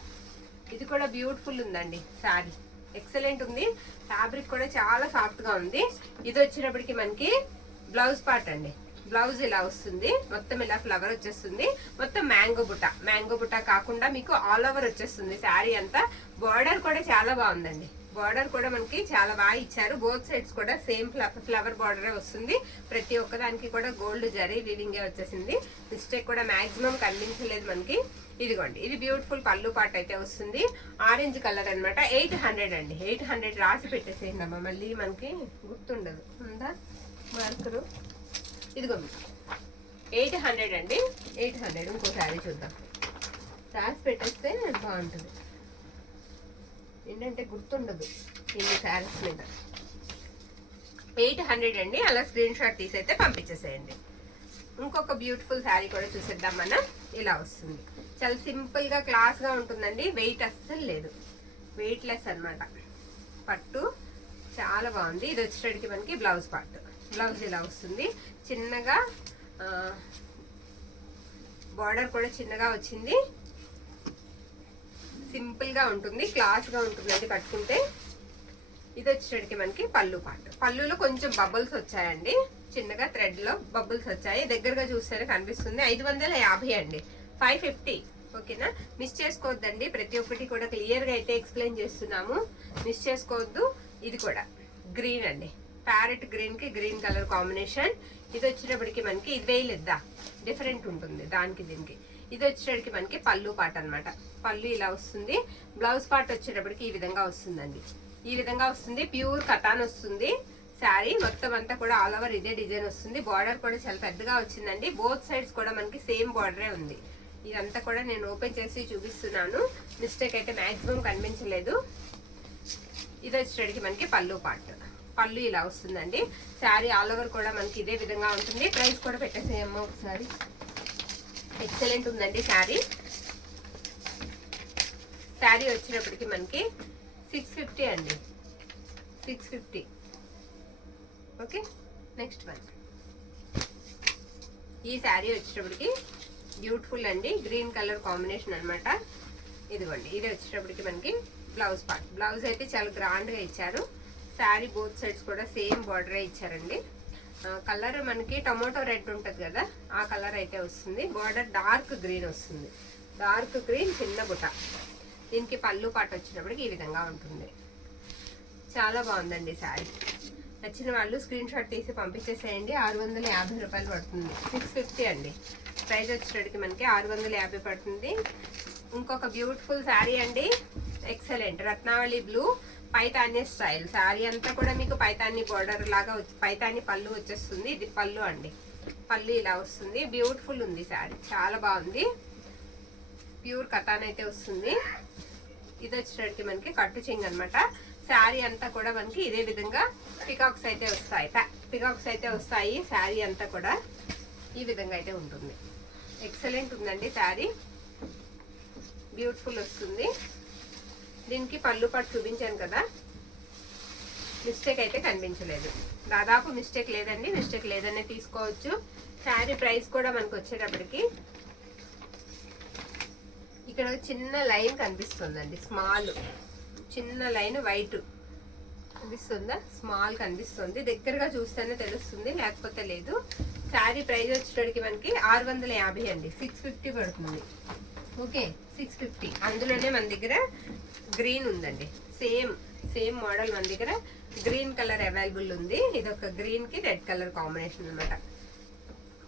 ఇది కూడా బ్యూటిఫుల్ ఉందండి శారీ, ఎక్సలెంట్ ఉంది. ఫ్యాబ్రిక్ కూడా చాలా సాఫ్ట్ గా ఉంది. ఇది వచ్చినప్పటికి మనకి బ్లౌజ్ పార్ట్ అండి. బ్లౌజ్ ఇలా వస్తుంది, మొత్తం ఇలా ఫ్లవర్ వచ్చేస్తుంది, మొత్తం మ్యాంగో బుట్ట కాకుండా మీకు ఆల్ ఓవర్ వచ్చేస్తుంది శారీ అంతా. బార్డర్ కూడా చాలా బాగుందండి, బార్డర్ కూడా మనకి చాలా బాగా ఇచ్చారు. బోత్ సైడ్స్ కూడా సేమ్ ఫ్లవర్ బార్డరే వస్తుంది. ప్రతి ఒక్కదానికి కూడా గోల్డ్ జరీ వీవింగే వచ్చేసింది. మిస్టేక్ కూడా మాక్సిమం కనిపించలేదు మనకి. ఇదిగోండి, ఇది బ్యూటిఫుల్ పళ్ళు పాట అయితే వస్తుంది. ఆరెంజ్ కలర్ అనమాట. 800 అండి, 800 రాసి పెట్టేసేయండి, మళ్ళీ మనకి గుర్తుండదు. ఉందా మార్కరు? ఇదిగో 800 అండి, 800. ఇంకో శారీ చూద్దాం, రాసి పెట్టేస్తే బాగుంటుంది. ఏంటంటే గుర్తుండదు ఇన్ని శారీస్ మీద. 800 అండి, అలా స్క్రీన్ షాట్ తీసి అయితే పంపించేసేయండి. ఇంకొక బ్యూటిఫుల్ శారీ కూడా చూసేద్దాం మనం. ఇలా వస్తుంది, చాలా సింపుల్ గా క్లాస్ గా ఉంటుందండి. వెయిట్ అస్సలు లేదు, వెయిట్ లెస్ అనమాట. పట్టు చాలా బాగుంది. ఇది వచ్చేటికి మనకి బ్లౌజ్ పార్ట్. బ్లౌజ్ ఇలా వస్తుంది, చిన్నగా బార్డర్ కూడా చిన్నగా వచ్చింది. సింపుల్ గా ఉంటుంది, క్లాస్ గా ఉంటుంది అది కట్టుకుంటే. ఇది వచ్చేటికి మనకి పళ్ళు పార్ట్. పళ్ళులో కొంచెం బబుల్స్ వచ్చాయండి, చిన్నగా థ్రెడ్ లో బబుల్స్ వచ్చాయి. దగ్గరగా చూస్తేనే కనిపిస్తుంది. 550 అండి, 550. ఓకేనా, మిస్ చేసుకోవద్దండి. ప్రతి ఒక్కటి కూడా క్లియర్ గా అయితే ఎక్స్ప్లెయిన్ చేస్తున్నాము, మిస్ చేసుకోవద్దు. ఇది కూడా గ్రీన్ అండి, ప్యారెట్ గ్రీన్ కి గ్రీన్ కలర్ కాంబినేషన్. ఇది వచ్చేటప్పటికి మనకి ఇది వేయలేద్దా, డిఫరెంట్ ఉంటుంది దానికి దీనికి. ఇది వచ్చేటప్పటికి మనకి పళ్ళు పార్ట్ అనమాట. పళ్ళు ఇలా వస్తుంది. బ్లౌజ్ పార్ట్ వచ్చేటప్పటికి ఈ విధంగా వస్తుందండి, ఈ విధంగా వస్తుంది. ప్యూర్ కటాన్ వస్తుంది శారీ మొత్తం అంతా కూడా. ఆల్ ఓవర్ ఇదే డిజైన్ వస్తుంది. బార్డర్ కూడా చాలా పెద్దగా వచ్చిందండి. బోత్ సైడ్స్ కూడా మనకి సేమ్ బార్డరే ఉంది. ఇదంతా కూడా నేను ఓపెన్ చేసి చూపిస్తున్నాను, మిస్టేక్ అయితే మాక్సిమం కనిపించలేదు. ఇది వచ్చేటప్పటికి మనకి పళ్ళు పార్ట్. పళ్ళు ఇలా వస్తుందండి. శారీ ఆల్ ఓవర్ కూడా మనకి ఇదే విధంగా ఉంటుంది. ప్రైస్ కూడా పెట్టేసేయమ్మా ఒకసారి. ఎక్సలెంట్ ఉందండి శారీ. శారీ వచ్చినప్పటికి మనకి 650 అండి, 650. Okay, next one. ఈ శారీ వచ్చేటప్పటికి బ్యూటిఫుల్ అండి, గ్రీన్ కలర్ కాంబినేషన్ అనమాట. ఇదిగోండి, ఇది వచ్చేటప్పటికి మనకి బ్లౌజ్ పార్ట్. బ్లౌజ్ అయితే చాలా గ్రాండ్ గా ఇచ్చారు. శారీ బోత్ సైడ్స్ కూడా సేమ్ బార్డరే ఇచ్చారండి. కలర్ మనకి టొమాటో రెడ్ ఉంటుంది కదా, ఆ కలర్ అయితే వస్తుంది. బార్డర్ డార్క్ గ్రీన్ వస్తుంది, డార్క్ గ్రీన్, చిన్న బుట్ట. దీనికి పళ్ళు పాట వచ్చినప్పటికి ఈ విధంగా ఉంటుంది. చాలా బాగుందండి శారీ. నచ్చిన వాళ్ళు స్క్రీన్ షాట్ తీసి పంపించేసేయండి. 650 రూపాయలు పడుతుంది, 650 అండి. ప్రైస్ వచ్చేటప్పటికి మనకి 650 పడుతుంది. ఇంకొక బ్యూటిఫుల్ శారీ అండి, ఎక్సలెంట్ రత్నావళి బ్లూ పైతాని స్టైల్. శారీ అంతా కూడా మీకు పైతాని బోర్డర్ లాగా పైతాని పళ్ళు వచ్చేస్తుంది. ఇది పళ్ళు అండి, పళ్ళు ఇలా వస్తుంది. బ్యూటిఫుల్ ఉంది శారీ, చాలా బాగుంది. ప్యూర్ కటాన్ అయితే వస్తుంది. ఇది వచ్చేటప్పటికి మనకి కట్టు చెంగు అనమాట. శారీ అంతా కూడా మనకి ఇదే విధంగా పికాక్స్ అయితే వస్తాయి, పికాక్స్ అయితే వస్తాయి. శారీ అంతా కూడా ఈ విధంగా అయితే ఉంటుంది. ఎక్సలెంట్ ఉందండి శారీ, బ్యూటిఫుల్ వస్తుంది. దీనికి పళ్ళు పాటు చూపించాను కదా, మిస్టేక్ అయితే కనిపించలేదు. దాదాపు మిస్టేక్ లేదండి, మిస్టేక్ లేదనే తీసుకోవచ్చు. శారీ ప్రైస్ కూడా మనకు వచ్చేటప్పటికి ఇక్కడ చిన్న లైన్ కనిపిస్తుందండి, స్మాల్ చిన్న లైన్ వైట్ కనిపిస్తుందా, స్మాల్ కనిపిస్తుంది. దగ్గరగా చూస్తేనే తెలుస్తుంది, లేకపోతే లేదు. శారీ ప్రైస్ వచ్చేటప్పటికి మనకి 650 అండి, 650 పడుతుంది. ఓకే, 650. అందులోనే మన దగ్గర గ్రీన్ ఉందండి, సేమ్ మోడల్ మన దగ్గర గ్రీన్ కలర్ అవైలబుల్ ఉంది. ఇది ఒక గ్రీన్ కి రెడ్ కలర్ కాంబినేషన్ అనమాట.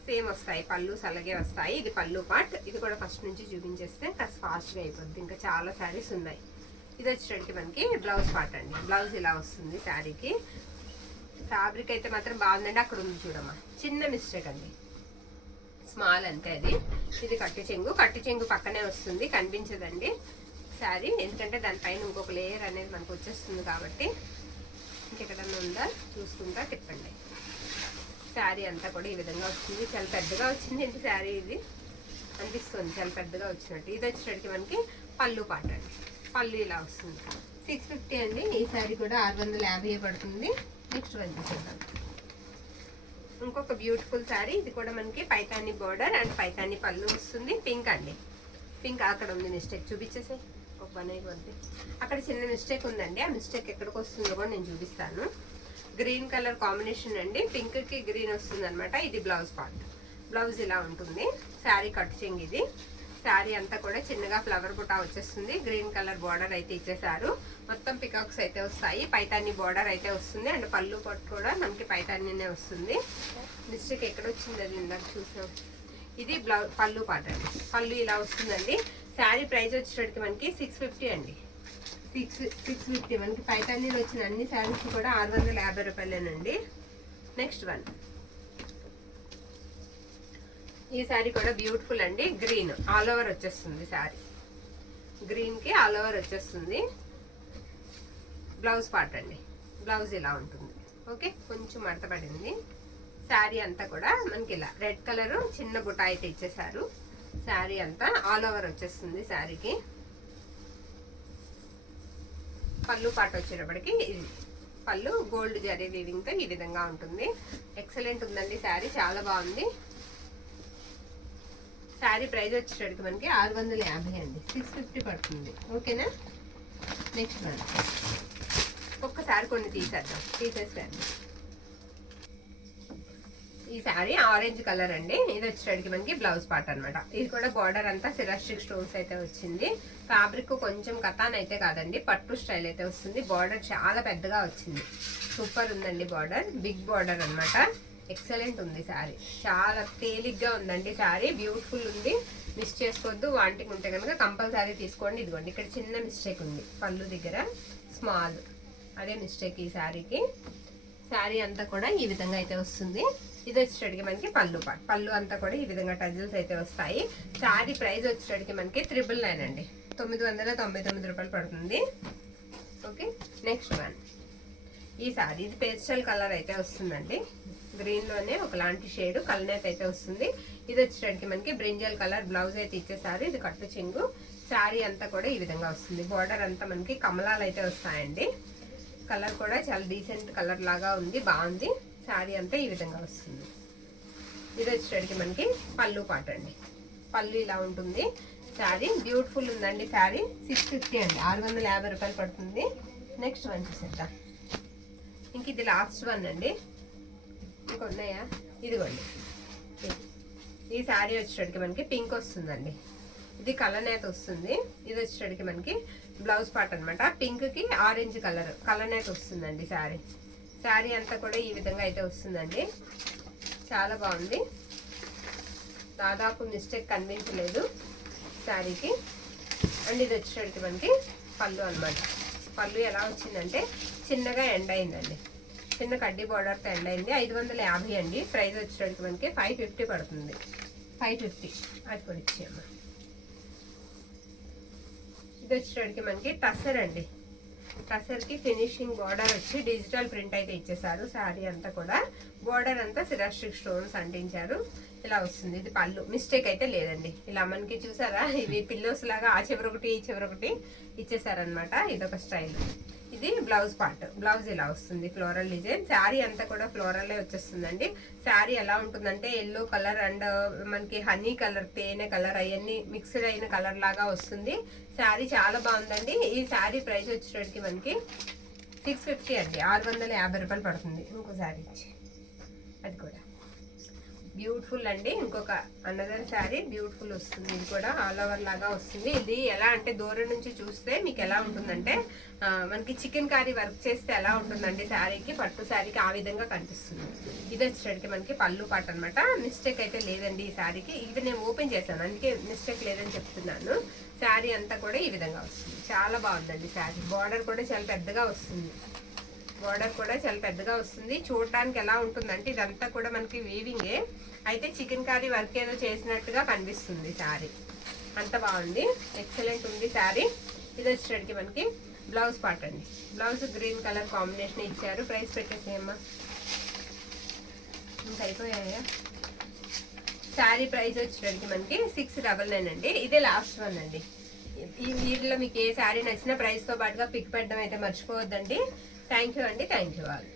సేమ్ వస్తాయి, పళ్ళు అలాగే వస్తాయి. ఇది పళ్ళు పార్ట్. ఇది కూడా ఫస్ట్ నుంచి చూపించేస్తే కాస్త ఫాస్ట్గా అయిపోద్ది, ఇంకా చాలా శారీస్ ఉన్నాయి. ఇది వచ్చేటప్పటికి మనకి బ్లౌజ్ పార్ట్ అండి. బ్లౌజ్ ఇలా వస్తుంది శారీకి. ఫ్యాబ్రిక్ అయితే మాత్రం బాగుందండి. అక్కడ ఉంది చూడమ్మా, చిన్న మిస్టేక్ అండి, స్మాల్ అంతే అది. ఇది కట్టు చెంగు పక్కనే వస్తుంది, కనిపించదండి శారీ, ఎందుకంటే దానిపైన ఇంకొక లేయర్ అనేది మనకు వచ్చేస్తుంది కాబట్టి. ఇంకెక్కడన్నా ఉందా చూసుకుంటా తిప్పండి. శారీ అంతా కూడా ఈ విధంగా వస్తుంది. చాలా పెద్దగా వచ్చింది ఏంటి శారీ, ఇది అనిపిస్తుంది చాలా పెద్దగా వచ్చినట్టు. ఇది వచ్చేటప్పటికి మనకి పళ్ళు పాట అండి. పళ్ళు ఇలా వస్తుంది. 650 అండి. ఈ శారీ కూడా 650 పడుతుంది. నెక్స్ట్ వన్ చూసేద్దాం. ఇంకొక బ్యూటిఫుల్ శారీ, ఇది కూడా మనకి పైతాని బోర్డర్ అండ్ పైతాని పళ్ళు వస్తుంది. పింక్ అండి. పింక్ అక్కడ ఉంది మిస్టేక్, చూపించేసే ఒక పని అయిపోద్ది. అక్కడ చిన్న మిస్టేక్ ఉందండి, ఆ మిస్టేక్ ఎక్కడికి వస్తుందో కూడా నేను చూపిస్తాను. గ్రీన్ కలర్ కాంబినేషన్ అండి, పింక్కి గ్రీన్ వస్తుంది అనమాట. ఇది బ్లౌజ్ పార్ట్. బ్లౌజ్ ఇలా ఉంటుంది. శారీ కట్ చెంగు ఇది. శారీ అంతా కూడా చిన్నగా ఫ్లవర్ బుటా వచ్చేస్తుంది. గ్రీన్ కలర్ బార్డర్ అయితే ఇచ్చేసారు. మొత్తం పికాక్స్ అయితే వస్తాయి. పైతాని బార్డర్ అయితే వస్తుంది అండ్ పళ్ళు పట్టు కూడా మనకి పైతానినే వస్తుంది. మిస్టేక్ ఎక్కడ వచ్చింది అది ఇందాక చూసాం. ఇది పళ్ళు పాట అండి. పళ్ళు ఇలా వస్తుందండి. శారీ ప్రైస్ వచ్చేటప్పటికి మనకి 650 అండి. 650 మనకి పైతానీలో వచ్చిన అన్ని శారీస్ కూడా 650 రూపాయలేనండి. నెక్స్ట్ వన్, ఈ శారీ కూడా బ్యూటిఫుల్ అండి. గ్రీన్ ఆల్ ఓవర్ వచ్చేస్తుంది శారీ. గ్రీన్కి ఆల్ ఓవర్ వచ్చేస్తుంది. బ్లౌజ్ పార్ట్ అండి. బ్లౌజ్ ఇలా ఉంటుంది. ఓకే, కొంచెం మడత పడింది. శారీ అంతా కూడా మనకి ఇలా రెడ్ కలర్ చిన్న బుట్ట అయితే ఇచ్చేసారు. శారీ అంతా ఆల్ ఓవర్ వచ్చేస్తుంది. శారీకి పళ్ళు పాట వచ్చేటప్పటికి ఇది పళ్ళు గోల్డ్ జరీ వీవింగ్తో ఈ విధంగా ఉంటుంది. ఎక్సలెంట్ ఉందండి శారీ, చాలా బాగుంది. శారీ ప్రైస్ వచ్చేటప్పటికి మనకి 650 అండి. 650 పడుతుంది. ఓకేనా. నెక్స్ట్ వన్, ఒక్కసారి కొన్ని తీసేస్తాను. ఈ శారీ ఆరెంజ్ కలర్ అండి. ఇది వచ్చేటప్పటికి మనకి బ్లౌజ్ పార్ట్ అనమాట. ఇది కూడా బార్డర్ అంతా సిరాస్టిక్ స్టోన్స్ అయితే వచ్చింది. ఫ్యాబ్రిక్ కొంచెం కథాన్ అయితే కాదండి, పట్టు స్టైల్ అయితే వస్తుంది. బార్డర్ చాలా పెద్దగా వచ్చింది. సూపర్ ఉందండి బార్డర్, బిగ్ బార్డర్ అనమాట. ఎక్సలెంట్ ఉంది శారీ, చాలా తేలిగ్గా ఉందండి శారీ. బ్యూటిఫుల్ ఉంది. మిస్ చేసుకోవద్దు. వాంటింగ్ ఉంటే కనుక కంపల్సరీ తీసుకోండి. ఇదిగోండి ఇక్కడ చిన్న మిస్టేక్ ఉంది పళ్ళు దగ్గర, స్మాల్, అదే మిస్టేక్ ఈ శారీకి. శారీ అంతా కూడా ఈ విధంగా అయితే వస్తుంది. ఇది వచ్చేటడికి మనకి పళ్ళు పార్ట్. పళ్ళు అంతా కూడా ఈ విధంగా టజిల్స్ అయితే వస్తాయి. శారీ ప్రైస్ వచ్చేటడికి మనకి 999 అండి. 999 రూపాయలు పడుతుంది. ఓకే. నెక్స్ట్ వన్, ఈ శారీ ఇది పేస్టల్ కలర్ అయితే వస్తుందండి. గ్రీన్లోనే ఒకలాంటి షేడ్ కలనేత అయితే వస్తుంది. ఇది వచ్చేటడికి మనకి బ్రింజల్ కలర్ బ్లౌజ్ అయితే ఇచ్చేసారు. ఇది కట్టు చెంగు. శారీ అంతా కూడా ఈ విధంగా వస్తుంది. బార్డర్ అంతా మనకి కమలాలు అయితే వస్తాయండి. కలర్ కూడా చాలా డీసెంట్ కలర్ లాగా ఉంది, బాగుంది. శారీ అంతా ఈ విధంగా వస్తుంది. ఇది వచ్చేటడికి మనకి పళ్ళు పాట అండి. పళ్ళు ఇలా ఉంటుంది. శారీ బ్యూటిఫుల్ ఉందండి. శారీ 650 అండి. 650 రూపాయలు పడుతుంది. నెక్స్ట్ వన్ చూసేద్దాం. ఇంక ఇది లాస్ట్ వన్ అండి. ఇంకా ఉన్నాయా? ఇదిగోండి. ఈ శారీ వచ్చేటడికి మనకి పింక్ వస్తుందండి. ఇది కలనేత వస్తుంది. ఇది వచ్చేటడికి మనకి బ్లౌజ్ పార్ట్ అనమాట. పింక్కి ఆరెంజ్ కలర్ కలనేత వస్తుందండి శారీ. శారీ అంతా కూడా ఈ విధంగా అయితే వస్తుందండి. చాలా బాగుంది. దాదాపు మిస్టేక్ కనిపించలేదు శారీకి. అండ్ ఇది వచ్చేటడికి మనకి పళ్ళు అనమాట. పళ్ళు ఎలా వచ్చిందంటే చిన్నగా ఎండ్ అయిందండి. చిన్న కడ్డీ బార్డర్తో ఎండ్ అయింది. 550 అండి. ప్రైస్ వచ్చేటడికి మనకి 550 పడుతుంది. 550 అది కూడా ఇచ్చేయమ్మా. ఇది వచ్చేటడికి మనకి టసర్ అండి. టసర్కి ఫినిషింగ్ బార్డర్ వచ్చి డిజిటల్ ప్రింట్ అయితే ఇచ్చేసారు. శారీ అంతా కూడా బార్డర్ అంతా సిరాస్టిక్ స్టోన్స్ అంటించారు. ఇలా వస్తుంది. ఇది పళ్ళు, మిస్టేక్ అయితే లేదండి. ఇలా మనకి చూసారా, ఇవి పిల్లోస్ లాగా ఆ చివరొకటి ఈ చివరొకటి ఇచ్చేసారనమాట. ఇదొక స్టైల్. ఇది బ్లౌజ్ పార్ట్. బ్లౌజ్ ఇలా వస్తుంది, ఫ్లోరల్ డిజైన్. శారీ అంతా కూడా ఫ్లోరల్లే వచ్చేస్తుందండి. శారీ ఎలా ఉంటుందంటే ఎల్లో కలర్ అండ్ మనకి హనీ కలర్, తేనె కలర్ అవన్నీ మిక్స్డ్ అయిన కలర్ లాగా వస్తుంది. శారీ చాలా బాగుందండి. ఈ శారీ ప్రైస్ వచ్చేటప్పటికి మనకి 650 అండి. 650 రూపాయలు పడుతుంది. ఇంకో శారీ ఇచ్చి అది కూడా బ్యూటిఫుల్ అండి. ఇంకొక అనదర్ శారీ బ్యూటిఫుల్ వస్తుంది. ఇది కూడా ఆల్ ఓవర్ లాగా వస్తుంది. ఇది ఎలా అంటే దూరం నుంచి చూస్తే మీకు ఎలా ఉంటుందంటే మనకి చికెన్ కర్రీ వర్క్ చేస్తే ఎలా ఉంటుందండి శారీకి, పట్టు శారీకి ఆ విధంగా కనిపిస్తుంది. ఇది వచ్చేసరికి మనకి పళ్ళు పాట అనమాట. మిస్టేక్ అయితే లేదండి ఈ శారీకి. ఇది నేను ఓపెన్ చేశాను, అందుకే మిస్టేక్ లేదని చెప్తున్నాను. శారీ అంతా కూడా ఈ విధంగా వస్తుంది. చాలా బాగుందండి శారీ. బార్డర్ కూడా చాలా పెద్దగా వస్తుంది. బార్డర్ కూడా చాలా పెద్దగా వస్తుంది. చూడటానికి ఎలా ఉంటుందంటే ఇదంతా కూడా మనకి వీవింగే. అయితే చికెన్ కర్రీ వర్క్ ఏదో చేసినట్టుగా కనిపిస్తుంది శారీ. అంత బాగుంది, ఎక్సలెంట్ ఉంది శారీ. ఇది వచ్చేటికి మనకి బ్లౌజ్ పార్ట్ అండి. బ్లౌజ్ గ్రీన్ కలర్ కాంబినేషన్ ఇచ్చారు. ప్రైస్ పెట్టేసేయమ్మా, ఇంకా అయిపోయాయా? శారీ ప్రైస్ వచ్చేటికి మనకి 699 అండి. ఇదే లాస్ట్ వన్ అండి. ఈ వీడియోలో మీకు ఏ శారీ నచ్చినా ప్రైస్తో పాటుగా పిక్ పెట్టడం అయితే మర్చిపోవద్దండి. థ్యాంక్ యూ అండి, థ్యాంక్ యూ ఆల్.